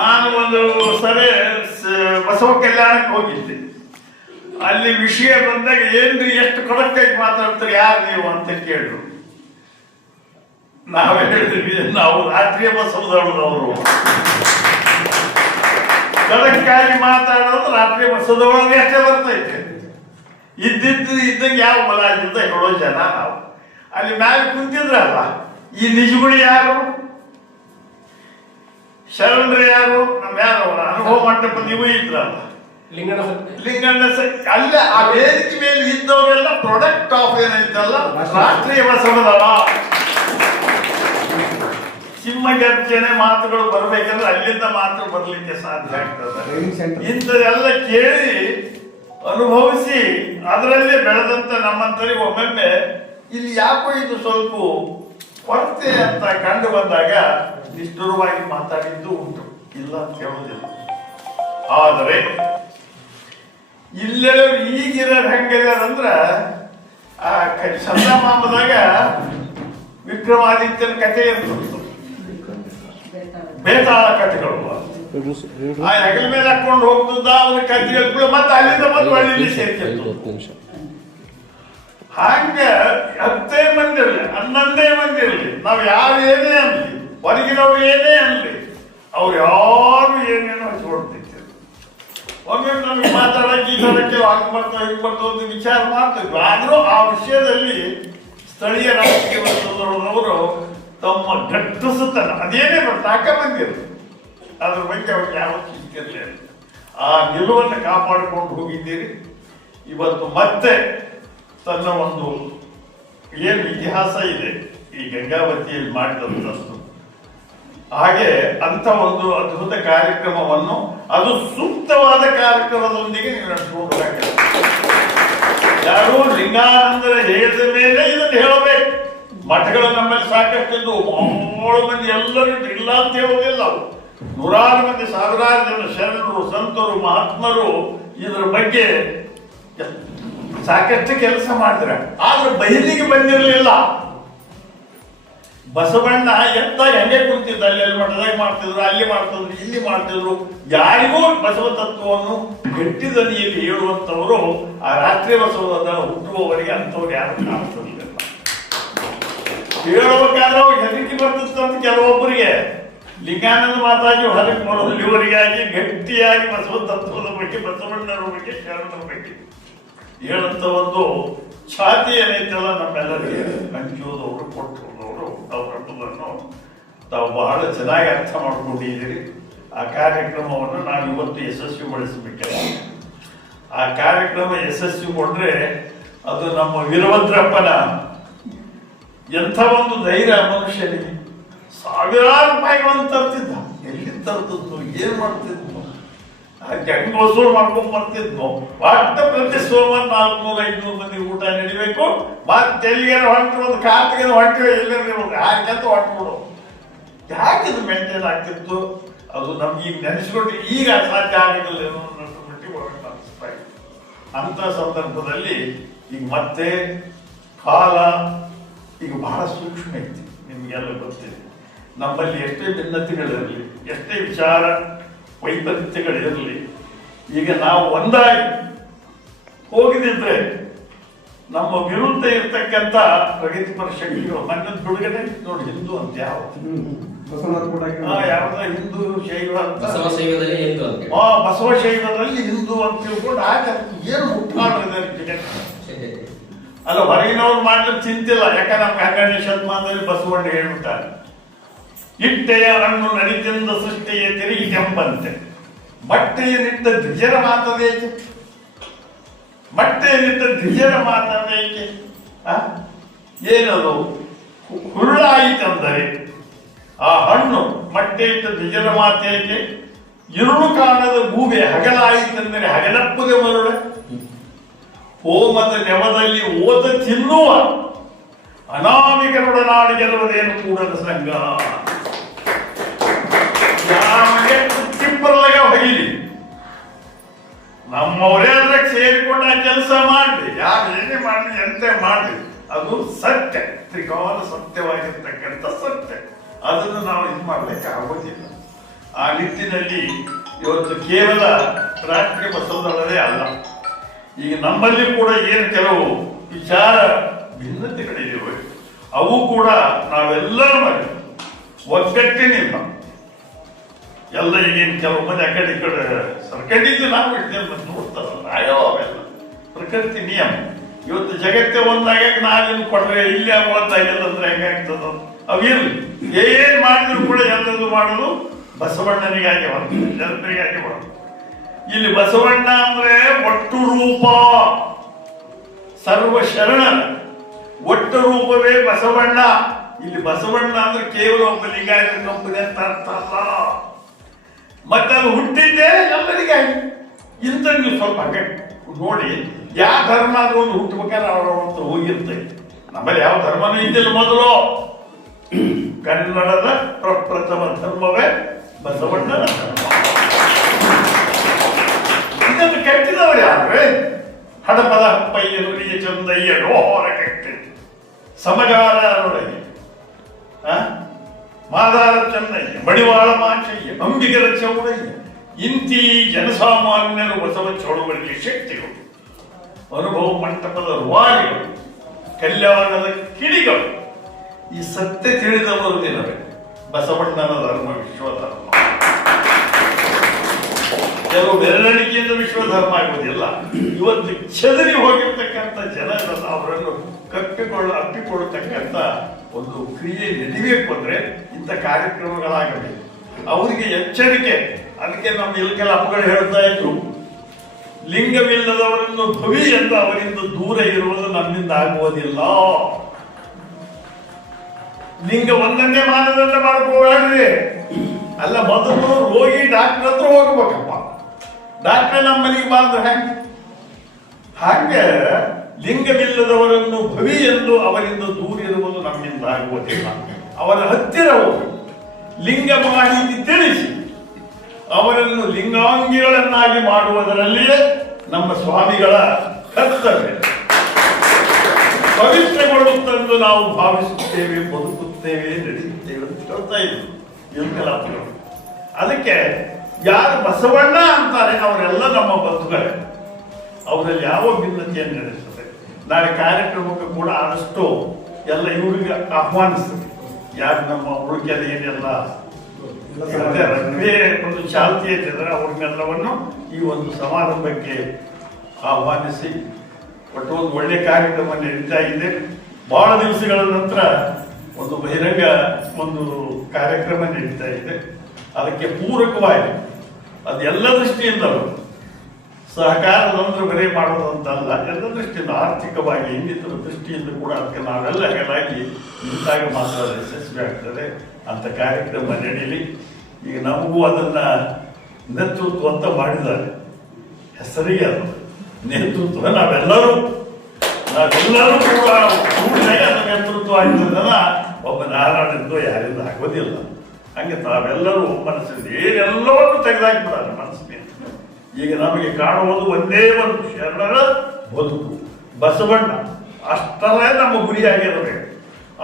ನಾನು ಒಂದು ಸರಿ ಬಸವ ಕಲ್ಯಾಣಕ್ಕೆ ಹೋಗಿದ್ದೆ. ಅಲ್ಲಿ ವಿಷಯ ಬಂದಾಗ ಏನ್ರಿ ಎಷ್ಟು ಕಡಕ್ಕಾಗಿ ಮಾತಾಡ್ತಾರೆ, ಯಾರು ನೀವು ಅಂತ ಕೇಳಿದ್ರು. ನಾವೇ ಹೇಳಿದ್ವಿ, ನಾವು ರಾಷ್ಟ್ರೀಯ ಬಸವದಳದವರು. ಕಡಕ್ಕಾಗಿ ಮಾತಾಡೋದು ರಾಷ್ಟ್ರೀಯ ಬಸವದೊಳಗೆ ಅಷ್ಟೇ ಬರ್ತೈತೆ. ಇದ್ದಂಗೆ ಯಾವ ಬಲಾಜಿಂದ ಹೇಳೋ ಜನ ನಾವು. ಅಲ್ಲಿ ಮ್ಯಾಲೆ ಕುಂತಿದ್ರಲ್ಲ, ಈ ನಿಜಗುಳಿ ಯಾರು, ಶರಣರು ಯಾರು, ನಮ್ಮ ಯಾರು ಅನುಭವ ಮಂಟಪ ನೀವು ಇದ್ರಲ್ಲ, ಲಿಂಗಣ್ಣ ಅಲ್ಲ, ಆ ವೇದಿಕೆ ಮೇಲೆ ಇದ್ದವರೆಲ್ಲ ಪ್ರೊಡಕ್ಟ್ ಆಫ್ ಏನೈತಲ್ಲ ರಾಷ್ಟ್ರೀಯ ಬಸವದಳ. ಸಿಂಹಗರ್ಜನೆ ಮಾತುಗಳು ಬರ್ಬೇಕಂದ್ರೆ ಅಲ್ಲಿಂದ ಮಾತ್ರ ಬರ್ಲಿಕ್ಕೆ ಸಾಧ್ಯ ಆಗ್ತದೆ. ಇಂಥದೆಲ್ಲ ಕೇಳಿ ಅನುಭವಿಸಿ ಅದರಲ್ಲೇ ಬೆಳೆದಂತ ನಮ್ಮಂತರಿಗೆ ಒಮ್ಮೊಮ್ಮೆ ಇಲ್ಲಿ ಯಾಕೋ ಇದು ಸ್ವಲ್ಪ ಕೊರತೆ ಅಂತ ಕಂಡು ಬಂದಾಗ ನಿಷ್ಠುರವಾಗಿ ಮಾತಾಡಿದ್ದು ಉಂಟು, ಇಲ್ಲ ಅಂತ ಹೇಳುವುದಿಲ್ಲ. ಆದರೆ ಇಲ್ಲೆಲ್ಲ ಈಗಿರೋದು ಹೆಂಗಿದಾರಂದ್ರ, ಆ ಚಂದಮಾಮದಾಗ ವಿಕ್ರಮಾದಿತ್ಯನ ಕಥೆ ಇರ್ತಿತ್ತು, ಬೇತಾಳ ಕಥೆಗಳು. ಆ ಹೆಗಲ ಮೇಲೆ ಹಾಕೊಂಡು ಹೋಗ್ತದ ಅವ್ರ ಕಥೆಗಳು, ಮತ್ತೆ ಅಲ್ಲಿಂದ ಮತ್ತೆ ಒಳ್ಳೆ ಸೇರ್ತಿತ್ತು. ಹಂಗ 10 ಮಂದಿ ಇರಲಿ, 11 ಮಂದಿ ಇರಲಿ, ನಾವ್ ಯಾರು ಏನೇ ಅನ್ಲಿ, ಹೊರಗಿನವ್ರು ಏನೇ ಅನ್ಲಿ, ಅವ್ರು ಯಾರು ಏನೇನೋ ಹಚ್ಕೊಡ್ತಿತ್ತು. ಒಮ್ಮೆ ನಮ್ಗೆ ಮಾತಾಡಕ್ಕೆ ಈಗಾಡಕ್ಕೆ ಹಂಗ್ ಬರ್ತಾವ ಹಿಂಗ್ ಬರ್ತಾವ ಅಂತ ವಿಚಾರ ಮಾಡ್ತಿದ್ವಿ. ಆದ್ರೂ ಆ ವಿಷಯದಲ್ಲಿ ಸ್ಥಳೀಯ ರಾಜಕೀಯ ಬಸವದಳದವರು ತಮ್ಮ ಘಟ್ಟಿಸುತ್ತಾನ ಅದೇನೇ ತಾಕ ಬಂದಿರು, ಅದ್ರ ಬಗ್ಗೆ ಅವ್ರಿಗೆ ಯಾವ ಚಿಂತಿರಲಿಲ್ಲ. ಆ ನಿಲುವನ್ನು ಕಾಪಾಡಿಕೊಂಡು ಹೋಗಿದ್ದೀರಿ. ಇವತ್ತು ಮತ್ತೆ ತನ್ನ ಒಂದು ಏನು ಇತಿಹಾಸ ಇದೆ ಈ ಗಂಗಾವತಿಯಲ್ಲಿ ಮಾಡಿದಂಥದ್ದು, ಹಾಗೆ ಅಂತ ಒಂದು ಅದ್ಭುತ ಕಾರ್ಯಕ್ರಮವನ್ನು ಅದು ಸೂಕ್ತವಾದ ಕಾರ್ಯಕ್ರಮದೊಂದಿಗೆ ನೀವು ನಡೆಸ್ಕೋಬೇಕಾಗಿದೆ. ಯಾರು ಲಿಂಗಾನಂದರ ಹೇಳಿದ ಮೇಲೆ ಇದನ್ನು ಹೇಳಬೇಕು. ಮಠಗಳು ನಮ್ಮಲ್ಲಿ ಸಾಕಷ್ಟಿದ್ದು, ಬಹಳ ಮಂದಿ ಎಲ್ಲರೂ ಇಲ್ಲ ಅಂತ ಹೇಳೋದಿಲ್ಲ. ಅವು ನೂರಾರು ಮಂದಿ, ಸಾವಿರಾರು ಜನ ಶರಣರು, ಸಂತರು, ಮಹಾತ್ಮರು ಇದರ ಬಗ್ಗೆ ಸಾಕಷ್ಟು ಕೆಲಸ ಮಾಡಿದ್ರ. ಆದ್ರೆ ಬಯಲಿಗೆ ಬಂದಿರಲಿಲ್ಲ. ಬಸವಣ್ಣ ಎತ್ತಾಗ ಹೆಂಗೆ ಕುಂತಿದ್ದ, ಅಲ್ಲಿ ಮಠದಾಗ ಮಾಡ್ತಿದ್ರು, ಅಲ್ಲಿ ಮಾಡ್ತಿದ್ರು, ಇಲ್ಲಿ ಮಾಡ್ತಿದ್ರು. ಯಾರಿಗೂ ಬಸವ ತತ್ವವನ್ನು ಗಟ್ಟಿ ದನಿಯಲ್ಲಿ ಹೇಳುವಂತವರು ಆ ರಾಷ್ಟ್ರೀಯ ಬಸವದ ಹುಟ್ಟುವವರಿಗೆ ಅಂತವ್ರು ಯಾರು ಕಾಣಿಸಲಿಲ್ಲ. ಹೇಳಬೇಕಾದ್ರೆ ಅವ್ರಿಗೆ ಹೆದರಿಕೆ ಬರ್ತಿತ್ತು ಅಂತ ಕೆಲವೊಬ್ಬರಿಗೆ. ಲಿಂಗಾನಂದ ಮಾತಾಜಿ ಹೊರಗೆ ಬರೋದು ಇವರಿಗಾಗಿ ಗಟ್ಟಿಯಾಗಿ ಬಸವ ತತ್ವದ ಬಗ್ಗೆ, ಬಸವಣ್ಣರ ಬಗ್ಗೆ, ಶರಣರ ಬಗ್ಗೆ ಹೇಳಂತ ಒಂದು ಛಾತಿ ಏನೈತಲ್ಲ ನಮ್ಮೆಲ್ಲರಿಗೆ ಹಂಚೋದವರು, ಕೊಟ್ಟವರು, ಅವರನ್ನು ತಾವು ಬಹಳ ಚೆನ್ನಾಗಿ ಅರ್ಥ ಮಾಡ್ಕೊಂಡಿದ್ದೀರಿ. ಆ ಕಾರ್ಯಕ್ರಮವನ್ನು ನಾವು ಇವತ್ತು ಯಶಸ್ವಿಗೊಳಿಸಬೇಕಲ್ಲ. ಆ ಕಾರ್ಯಕ್ರಮ ಯಶಸ್ವಿಗೊಂಡ್ರೆ ಅದು ನಮ್ಮ ವೀರಭದ್ರಪ್ಪನ ಎಂಥ ಒಂದು ಧೈರ್ಯ ಮನುಷ್ಯನಿಗೆ. ಸಾವಿರಾರು ರೂಪಾಯಿಗಳನ್ನು ತರ್ತಿದ್ದ, ಎಲ್ಲಿ ತರ್ತಿದ್ದು, ಏನ್ ಮಾಡ್ತಿದ್ದು, ಹೆಂಗ್ ವಸೂಲು ಮಾಡ್ಕೊಂಡ್ ಬರ್ತಿದ್ನು. ಒಟ್ಟ ಪ್ರತಿ ಸೋಮವಾರ 400-500 ಮಂದಿ ಊಟ ನಡಿಬೇಕು. ಮತ್ತೆ ಎಲ್ಲಿಗೆ ಹೊಂಟ್ರು, ಒಂದು ಕಾರ್ತಿಗೆ ಹೊಂಟಿವೆ, ಎಲ್ಲರೂ ಹಾಗೆಂತ ಹೊಂಟ್ಬಿಡು. ಯಾಕಿದು ಮೇಂಟೈನ್ ಆಗ್ತಿತ್ತು? ಅದು ನಮ್ಗೆ ಈಗ ನೆನೆಸ್ಕೊಂಡು ಈಗ ಸಾಧ್ಯ ಆಗಿಲ್ಲ ಅನ್ನೋಷ್ಟು ಮಟ್ಟಿಗೆ ಅನಿಸ್ತಾ ಇದೆ. ಅಂತ ಸಂದರ್ಭದಲ್ಲಿ ಈಗ ಮತ್ತೆ ಕಾಲ ಈಗ ಬಹಳ ಸೂಕ್ಷ್ಮ ಐತಿ. ನಿಮಗೆಲ್ಲ ಗೊತ್ತಿದೆ, ನಮ್ಮಲ್ಲಿ ಎಷ್ಟೇ ಭಿನ್ನತೆಗಳಿರಲಿ, ಎಷ್ಟೇ ವಿಚಾರ ವೈಪರೀತ್ಯಗಳಿರಲಿ, ಈಗ ನಾವು ಒಂದಾಗಿ ಹೋಗಿದ್ರೆ ನಮ್ಮ ವಿರುದ್ಧ ಇರ್ತಕ್ಕಂಥ ಪ್ರಗತಿಪರ ಶಕ್ತಿಗಳು ಮನ್ನದ ಬಿಡುಗಡೆ ನೋಡಿ. ಹಿಂದೂ ಅಂತ ಯಾವ್ದು ಯಾವ್ದ ಹಿಂದೂ ಶೈವ ಅಂತ, ಬಸವ ಶೈವದಲ್ಲಿ ಹಿಂದೂ ಅಂತ ತಿಳ್ಕೊಂಡು ಆಗ ಏನು ಮುಟ್ಟಾಡಿದ್ದಾರೆ ಜಗತ್ತು. ಅಲ್ಲ, ಹೊರಗಿನವ್ರು ಮಾಡಿದ್ರೆ ಚಿಂತಿಲ್ಲ, ಯಾಕಂದ್ರೆ ನಮ್ಗೆ 12ನೇ ಶತಮಾನದಲ್ಲಿ ಬಸವಣ್ಣ ಹೇಳ್ಬಿಟ್ಟಾರೆ, ಇಟ್ಟೆಯ ಹಣ್ಣು ನಡಿತಿಂದ ಸೃಷ್ಟಿಯ ತಿರುಗಿ ಕೆಂಪಂತೆ, ಬಟ್ಟೆಯನ್ನಿಟ್ಟ ದ್ವಿಜರ ಮಾತದೇಕೆ, ಬಟ್ಟೆಯನ್ನಿಟ್ಟ ದ್ವಿಜರ ಮಾತದೇಕೆ. ಏನದು ಹುರುಳಾಯಿತೆಂದರೆ ಆ ಹಣ್ಣು, ಬಟ್ಟೆ ಇಟ್ಟ ದ್ವಿಜರ ಮಾತೇಕೆ, ಇರುಳು ಕಾಣದ ಗೂಬೆ ಹಗಲಾಯಿತೆಂದರೆ ಹಗಲಪ್ಪದೆ ಮರುಳ, ಹೋಮದ ನೆವದಲ್ಲಿ ಓದ ತಿನ್ನುವ ಅನಾಮಿಕರೊಡನಾಡಿ ಗೆಲ್ಲುವುದೇನು ಕೂಡದ ಸಂಘ. ಯಾರಿಗೆ ತಿಪ್ಪರ್ಲಾಗ ಹೊಯ್ಲಿ, ನಮ್ಮವರೇ ಅಂದ್ರೆ ಸೇರಿಕೊಂಡ ಕೆಲಸ ಮಾಡ್ರಿ, ಯಾರು ಏನೇ ಮಾಡ್ಲಿ, ಎಂತ ಮಾಡ್ಲಿ, ಅದು ಸತ್ಯ, ತ್ರಿಕಾಲ ಸತ್ಯವಾಗಿರ್ತಕ್ಕಂಥ ಸತ್ಯ. ಅದನ್ನು ನಾವು ಇದು ಮಾಡ್ಲಿಕ್ಕೆ ಆಗೋದಿಲ್ಲ. ಆ ನಿಟ್ಟಿನಲ್ಲಿ ಇವತ್ತು ಕೇವಲ ರಾಷ್ಟ್ರೀಯ ಬಸವದಳವೇ ಅಲ್ಲ, ಈಗ ನಮ್ಮಲ್ಲಿ ಕೂಡ ಏನು ಕೆಲವು ವಿಚಾರ ಭಿನ್ನತೆಗಳಿವೆ, ಅವು ಕೂಡ ನಾವೆಲ್ಲರ ಮಾಡಿ ಒಗ್ಗಟ್ಟಿನಿಂದ ಎಲ್ಲ ಈಗೇನು ಕೆಲವು ಮಂದಿ ಆ ಕಡೆ ಈ ಕಡೆ ಸರ್ಕಂಡಿದ್ದು ನಾವು ಇಟ್ಟೆಲ್ಲ ನೋಡ್ತಾರಲ್ಲ, ಅಯ್ಯೋ ಅವೆಲ್ಲ ಪ್ರಕೃತಿ ನಿಯಮ. ಇವತ್ತು ಜಗತ್ತೇ ಒಂದಾಗಕ್ಕೆ ನಾವೇನು ಕೊಡ್ರೆ ಇಲ್ಲಿ ಒಂದಾಗಿಲ್ಲ ಅಂದ್ರೆ ಹೆಂಗಾಗ್ತದ? ಅವಿರ್ಲಿ, ಏನ್ ಮಾಡಿದ್ರು ಕೂಡ ಎಲ್ಲರೂ ಮಾಡೋದು ಬಸವಣ್ಣನಿಗಾಗಿ ಬರ್ತದೆ, ಜನರಿಗಾಗಿ ಬರ್ತದೆ. ಇಲ್ಲಿ ಬಸವಣ್ಣ ಅಂದ್ರೆ ಒಟ್ಟು ರೂಪ, ಸರ್ವ ಶರಣರ ಒಟ್ಟು ರೂಪವೇ ಬಸವಣ್ಣ. ಇಲ್ಲಿ ಬಸವಣ್ಣ ಅಂದ್ರೆ ಕೇವಲ ಒಬ್ಬ ಲಿಂಗಾಯತ ಒಬ್ಬನೇ ಅಂತ ಅರ್ಥ ಅಲ್ಲ, ಮತ್ತೆ ಅದು ಹುಟ್ಟಿದ್ದೇ ಎಲ್ಲರಿಗಾಗಿ. ಇಂಥ ನೀವು ಸ್ವಲ್ಪ ಹಾಗೆ ನೋಡಿ, ಯಾವ ಧರ್ಮ ಆದ್ರೂ ಒಂದು ಹುಟ್ಟಬೇಕಾದ್ರೆ ಅವರ ಹೋಗಿರ್ತದೆ. ನಮ್ಮಲ್ಲಿ ಯಾವ ಧರ್ಮನೂ ಇದ್ದಿಲ್ಲ ಮೊದಲು. ಕನ್ನಡದ ಪ್ರಪ್ರಥಮ ಧರ್ಮವೇ ಬಸವಣ್ಣನ ಧರ್ಮ. ಇದನ್ನು ಕಟ್ಟಿದವರು ಯಾರು? ಹಡಪದ ಹಪ್ಪಯ್ಯ ನುಡಿಯ ಚಂದಯ್ಯ ಡೋಹರ ಕಟ್ಟಿ ಸಮಗಾರರೊಳಗೆ ಮಾದಾರ ಚೆನ್ನಯ್ಯ, ಮಡಿವಾಳ ಮಾಚಯ್ಯ, ಅಂಬಿಗರ ಚೌಡಯ್ಯ, ಇಂತಿ ಜನಸಾಮಾನ್ಯರು ಬಸವ ಚಳವಳಿಗೆ ಶಕ್ತಿಗಳು, ಅನುಭವ ಮಂಟಪದ ವಾರಿಗಳು, ಕಲ್ಯಾಣದ ಕಿಡಿಗಳು. ಈ ಸತ್ಯ ತಿಳಿದವರು ದಿನವೇ ಬಸವಣ್ಣನ ಧರ್ಮ ವಿಶ್ವಧರ್ಮ. ಕೆಲವು ಬೆರಳಿಕೆಯಿಂದ ವಿಶ್ವಧರ್ಮ ಆಗುವುದಿಲ್ಲ. ಇವತ್ತು ಚದರಿ ಹೋಗಿರ್ತಕ್ಕಂಥ ಜನರನ್ನ ಅವರನ್ನು ಅಪ್ಪಿಕೊಳ್ಳತಕ್ಕಂಥ ಒಂದು ಕ್ರಿಯೆ ನಡಿಬೇಕು ಅಂದ್ರೆ ಇಂಥ ಕಾರ್ಯಕ್ರಮಗಳಾಗಬೇಕು. ಅವರಿಗೆ ಎಚ್ಚರಿಕೆ. ಅದಕ್ಕೆ ನಮ್ಮ ಇಲ್ಕೆಲ್ಲ ಅಪ್ಪಗಳು ಹೇಳ್ತಾ ಇದ್ರು, ಲಿಂಗವಿಲ್ಲದವರನ್ನು ಭವಿ ಎಂದು ಅವರಿಂದ ದೂರ ಇರುವುದು ನಮ್ಮಿಂದ ಆಗುವುದಿಲ್ಲ. ಲಿಂಗ ಒಂದನ್ನೇ ಮಾನದಂಡ ಮಾಡ್ಕೋಬೇಡ್ರಿ. ಅಲ್ಲ, ಮೊದಲು ರೋಗಿ ಡಾಕ್ಟರ್ ಹತ್ರ ಹೋಗ್ಬೇಕಪ್ಪ. ಡಾಕ್ಟರ್ ನಮ್ಮ ಮನೆಗೆ ಬಂದ್ರೆ ಹಾಗೆ ಲಿಂಗವಿಲ್ಲದವರನ್ನು ಭವಿ ಎಂದು ಅವರಿಂದ ದೂರ ಇರುವುದು ನಮ್ಮಿಂದ ಆಗುವುದಿಲ್ಲ. ಅವರ ಹತ್ತಿರ ಹೋಗಿ ಲಿಂಗ ಮಾಹಿತಿ ತಿಳಿಸಿ ಅವರನ್ನು ಲಿಂಗಾಂಗಿಗಳನ್ನಾಗಿ ಮಾಡುವುದರಲ್ಲಿಯೇ ನಮ್ಮ ಸ್ವಾಮಿಗಳ ಕರ್ತವ್ಯ. ಪವಿತ್ರಗೊಳ್ಳುತ್ತೆಂದು ನಾವು ಭಾವಿಸುತ್ತೇವೆ, ಬದುಕುತ್ತೇವೆ, ನಡೆಯುತ್ತೇವೆ ಅಂತ ಹೇಳ್ತಾ ಇದ್ರು ಇಲ್ಕಲಾಪಗಳು. ಅದಕ್ಕೆ ಯಾರು ಬಸವಣ್ಣ ಅಂತಾರೆ ಅವರೆಲ್ಲ ನಮ್ಮ ಬಂಧುಗಳೇ. ಅವರಲ್ಲಿ ಯಾವ ಭಿನ್ನತೆಯನ್ನು ನಡೆಸ್ತದೆ. ನಾಳೆ ಕಾರ್ಯಕ್ರಮಕ್ಕೆ ಕೂಡ ಆದಷ್ಟು ಎಲ್ಲ ಇವರಿಗೆ ಆಹ್ವಾನಿಸ್ತದೆ. ಯಾರು ನಮ್ಮ ಉಳಿಕೆದ ಏನೆಲ್ಲ ಒಂದು ಚಾಲ್ತಿ ಇದ್ದರೆ ಅವ್ರನ್ನೆಲ್ಲವನ್ನು ಈ ಒಂದು ಸಮಾರಂಭಕ್ಕೆ ಆಹ್ವಾನಿಸಿ ಒಟ್ಟು ಒಂದು ಒಳ್ಳೆ ಕಾರ್ಯಕ್ರಮ ನಡೀತಾ ಇದೆ. ಬಹಳ ದಿವಸಗಳ ನಂತರ ಒಂದು ಬಹಿರಂಗ ಒಂದು ಕಾರ್ಯಕ್ರಮ ನಡೀತಾ ಇದೆ. ಅದಕ್ಕೆ ಪೂರಕವಾಗಿ ಅದೆಲ್ಲ ದೃಷ್ಟಿಯಿಂದಲೂ ಸಹಕಾರದಂದ್ರೆ ಬರೀ ಮಾಡೋದಂತಲ್ಲ, ಎಲ್ಲ ದೃಷ್ಟಿಯಿಂದ ಆರ್ಥಿಕವಾಗಿ ಇನ್ನಿತರ ದೃಷ್ಟಿಯಿಂದ ಕೂಡ ಅದಕ್ಕೆ ನಾವೆಲ್ಲ ಹೇಳಾಗಿ ನಿಂತಾಗ ಮಾತ್ರ ಯಶಸ್ವಿ ಆಗ್ತದೆ. ಅಂತ ಕಾರ್ಯಕ್ರಮ ನಡೀಲಿ. ಈಗ ನಮಗೂ ಅದನ್ನ ನೇತೃತ್ವ ಅಂತ ಮಾಡಿದ್ದಾರೆ. ಹೆಸರಿಗೆ ಅದು ನೇತೃತ್ವ. ನಾವೆಲ್ಲರೂ ಕೂಡ ಕೂಡಿದಾಗ ಅದು ನೇತೃತ್ವ ಆಗಿದ್ದನ್ನ ಒಬ್ಬ ನಾರಾಯಣಂದು ಯಾರಿಂದ ಆಗೋದಿಲ್ಲ. ಹಂಗೆ ನಾವೆಲ್ಲರೂ ಮನಸ್ಸಿಂದ ಏನೆಲ್ಲವನ್ನು ತೆಗೆದಾಕಿಬಿಡೋಣ ಮನಸ್ಸಿನಿಂದ. ಈಗ ನಮಗೆ ಕಾಣುವುದು ಒಂದೇ ಒಂದು ಶರಣರ ಬದುಕು, ಬಸವಣ್ಣ, ಅಷ್ಟರೇ ನಮ್ಮ ಗುರಿಯಾಗಿರಬೇಕು.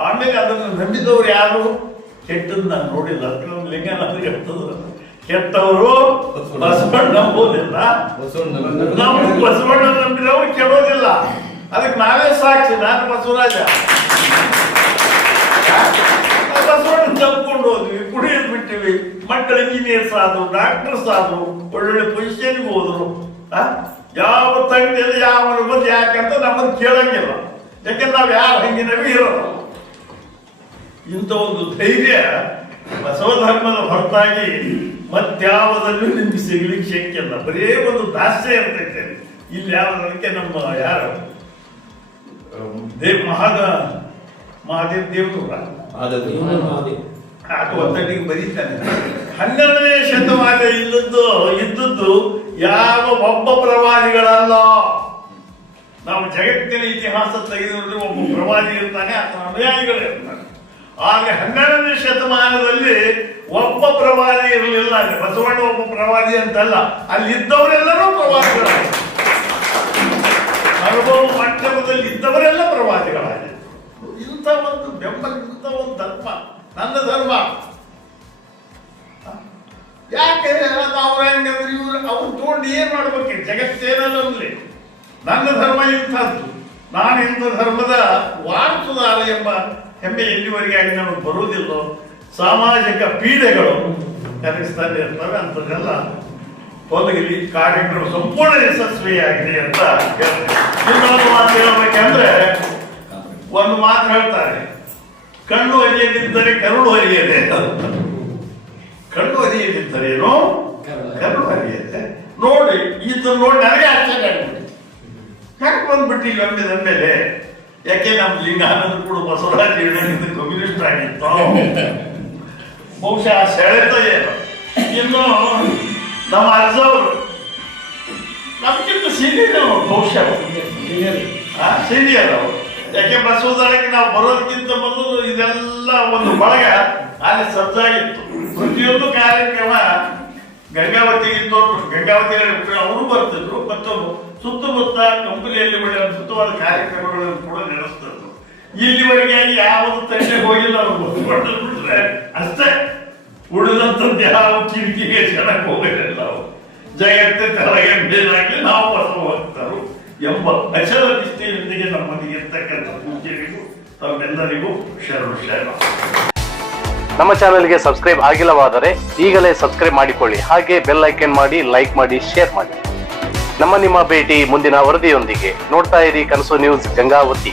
ಆಮೇಲೆ ಅದನ್ನು ನಂಬಿದವರು ಯಾರು ಕೆಟ್ಟದನ್ನ ನೋಡಿಲ್ಲ. ಲಿಂಗನಾಥ್ ಹೇಳ್ತದ್ರು, ಕೆಟ್ಟವರು ಬಸವಣ್ಣ ನಂಬೋದಿಲ್ಲ, ನಾವು ಬಸವಣ್ಣ ನಂಬಿದವರು ಕೆಡೋದಿಲ್ಲ. ಅದಕ್ಕೆ ನಾವೇ ಸಾಕ್ಷಿ. ನಾನು ಬಸವರಾಜ ಬಸವಣ್ಣ ನಂಬ್ಕೊಂಡು ಹೋದ್ವಿ, ಕುಡಿಯೋದು ಬಿಟ್ಟಿವಿ, ಮಕ್ಕಳು ಇಂಜಿನಿಯರ್ಸ್ ಆದ್ರು, ಡಾಕ್ಟರ್ಸ್ ಆದ್ರು, ಒಳ್ಳೊಳ್ಳೆ ಪೊಸಿಷನ್ಗೆ ಹೋದ್ರು. ಯಾವ ತಂಡದಲ್ಲಿ ಯಾವ ಬಂದು ಯಾಕಂತ ನಮ್ಮನ್ನು ಕೇಳಂಗಿಲ್ಲ. ಯಾಕಂದ್ರೆ ನಾವು ಯಾರು ಹಂಗಿನವೇ ಇರೋದು. ಇಂಥ ಒಂದು ಧೈರ್ಯ ಬಸವ ಧರ್ಮದ ಹೊರತಾಗಿ ಮತ್ಯಾವುದಲ್ಲೂ ನಿಮ್ಗೆ ಸಿಗ್ಲಿಕ್ಕೆ ಶಕ್ಯ ಇಲ್ಲ. ಬರೇ ಒಂದು ದಾಸ್ಯ ಇರ್ತೈತೆ ಇಲ್ಲಿ. ಯಾವುದಕ್ಕೆ ನಮ್ಮ ಯಾರು ಮಹಾದೇವ್ ದೇವರು ಒತ್ತಟ್ಟಿಗೆ ಬರೀತಾನೆ. 12ನೇ ಶತಮಾನ ಇದ್ದದ್ದು ಯಾವ ಒಬ್ಬ ಪ್ರವಾದಿಗಳಲ್ಲ. ನಾವು ಜಗತ್ತಿನ ಇತಿಹಾಸ ತೆಗೆದುಕೊಂಡ್ರೆ ಒಬ್ಬ ಪ್ರವಾದಿ ಇರ್ತಾನೆ, ಆತನ ಅನುಯಾಯಿಗಳು ಇರ್ತಾನೆ. ಆಗ 12ನೇ ಶತಮಾನದಲ್ಲಿ ಒಬ್ಬ ಪ್ರವಾದಿ ಇರಲಿಲ್ಲ. ಬಸವಣ್ಣ ಒಬ್ಬ ಪ್ರವಾದಿ ಅಂತಲ್ಲ, ಅಲ್ಲಿದ್ದವರೆಲ್ಲರೂ ಪ್ರವಾದಿಗಳಾಗಿ, ಅನುಭವ ಮಾಧ್ಯಮದಲ್ಲಿ ಇದ್ದವರೆಲ್ಲ ಪ್ರವಾದಿಗಳಾಗಿ. ಇಂಥ ಒಂದು ಬೆಂಬಲ, ಇಂಥ ಒಂದು ಧರ್ಮ ನನ್ನ ಧರ್ಮ. ಯಾಕೆ ಅವ್ರು ತಗೊಂಡು ಏನ್ ಮಾಡ್ಬೇಕು? ಜಗತ್ತೇನಲ್ಲಿ ನನ್ನ ಧರ್ಮ ಇಂಥದ್ದು, ನಾನು ಇಂಥ ಧರ್ಮದ ವಾರಸುದಾರ ಎಂಬ ಹೆಮ್ಮೆ ಎಲ್ಲಿವರೆಗೆ ಆಗಿ ನಮಗೆ ಬರುವುದಿಲ್ಲ. ಸಾಮಾಜಿಕ ಪೀಡೆಗಳು ಕಲಿಸ್ತಾನೆ ಇರ್ತವೆ. ಅಂಥದ್ದೆಲ್ಲ ತೊಲಗಲಿ, ಕಾರ್ಯಕ್ರಮ ಸಂಪೂರ್ಣ ಯಶಸ್ವಿಯಾಗಿದೆ ಅಂತ ಹೇಳ್ತಾರೆ. ಇನ್ನೊಂದು ಮಾತು ಹೇಳ್ಬೇಕಂದ್ರೆ, ಒಂದು ಮಾತು ಹೇಳ್ತಾರೆ, ಕಣ್ಣು ಹರಿಯದಿದ್ದರೆ ಕರುಳು ಹರಿಯದೆ. ಕಣ್ಣು ಹರಿಯದಿದ್ದರೆ ಏನು? ಕರುಳು ಹರಿಯದೆ. ನೋಡಿ, ಇದನ್ನು ನೋಡಿ ನನಗೆ ಆಶ್ಚರ್ಯ ಆಗ್ಬಿಟ್ಟು ಯಾಕೆ ಬಂದ್ಬಿಟ್ಟು ಈಗ ಅಂದ್ಮೇಲೆ, ಯಾಕೆ ನಮ್ಮ ಲಿಂಗಾನಂದ ಕೂಡ ಬಸವರಾಜ ಹೇಳಿದ ಕಮ್ಯುನಿಸ್ಟ್ ಆಗಿತ್ತು. ಬಹುಶಃ ಸೆಳೆತ ಏನು. ಇನ್ನು ನಮ್ಮ ಅಜ್ಜವರು ನಮ್ಗಿಂತ ಸೀನಿಯರ್ ಅವರು, ಬಹುಶಃ ಸೀನಿಯರ್ ಅವರು. ಯಾಕೆ ಬಸವದಾಳಕ್ಕೆ ನಾವು ಬರೋದಕ್ಕಿಂತ ಮೊದಲು ಇದೆಲ್ಲ ಒಂದು ಬಳಗ ಅಲ್ಲಿ ಸಜ್ಜಾಗಿತ್ತು. ಪ್ರತಿಯೊಂದು ಕಾರ್ಯಕ್ರಮ ಗಂಗಾವತಿಗಿಂತ ಗಂಗಾವತಿ ಅವರು ಬರ್ತಿದ್ರು, ಮತ್ತು ಸುತ್ತಮುತ್ತ ಕಂಪನಿಯಲ್ಲಿ ಒಳ್ಳೆ ಅದ್ಭುತವಾದ ಕಾರ್ಯಕ್ರಮಗಳನ್ನು ಕೂಡ ನಡೆಸ್ತಿದ್ರು. ಇಲ್ಲಿವರೆಗೆ ಯಾವುದು ತಂದೆ ಹೋಗಿಲ್ಲ ಬಿಟ್ರೆ ಅಷ್ಟೇ. ಉಳಿದಂಥದ್ದು ಯಾವ ಕಿರಿಕಿಗೆ ಜನಕ್ಕೆ ಹೋಗಲಿಲ್ಲ. ನಾವು ಜಗತ್ತೆ ತಲೆಗೆ ಮೇಲಾಗಿ ನಾವು ಬಸವ ಹೋಗ್ತಾರು ಎಂಬ ಅಚಲ ನಿಷ್ಠೆಯೊಂದಿಗೆ ನಮ್ಮಲ್ಲಿ ಇರ್ತಕ್ಕಂಥ ಪೂಜೆಗಳಿಗೂ ತಮ್ಮೆಲ್ಲರಿಗೂ ಶರಣ. ನಮ್ಮ ಚಾನೆಲ್ಗೆ ಸಬ್ಸ್ಕ್ರೈಬ್ ಆಗಿಲ್ಲವಾದರೆ ಈಗಲೇ ಸಬ್ಸ್ಕ್ರೈಬ್ ಮಾಡಿಕೊಳ್ಳಿ. ಹಾಗೆ ಬೆಲ್ ಐಕನ್ ಮಾಡಿ, ಲೈಕ್ ಮಾಡಿ, ಶೇರ್ ಮಾಡಿ. ನಿಮ್ಮ ಭೇಟಿ ಮುಂದಿನ ವರದಿಯೊಂದಿಗೆ. ನೋಡ್ತಾ ಇರಿ ಕನಸು ನ್ಯೂಸ್ ಗಂಗಾವತಿ.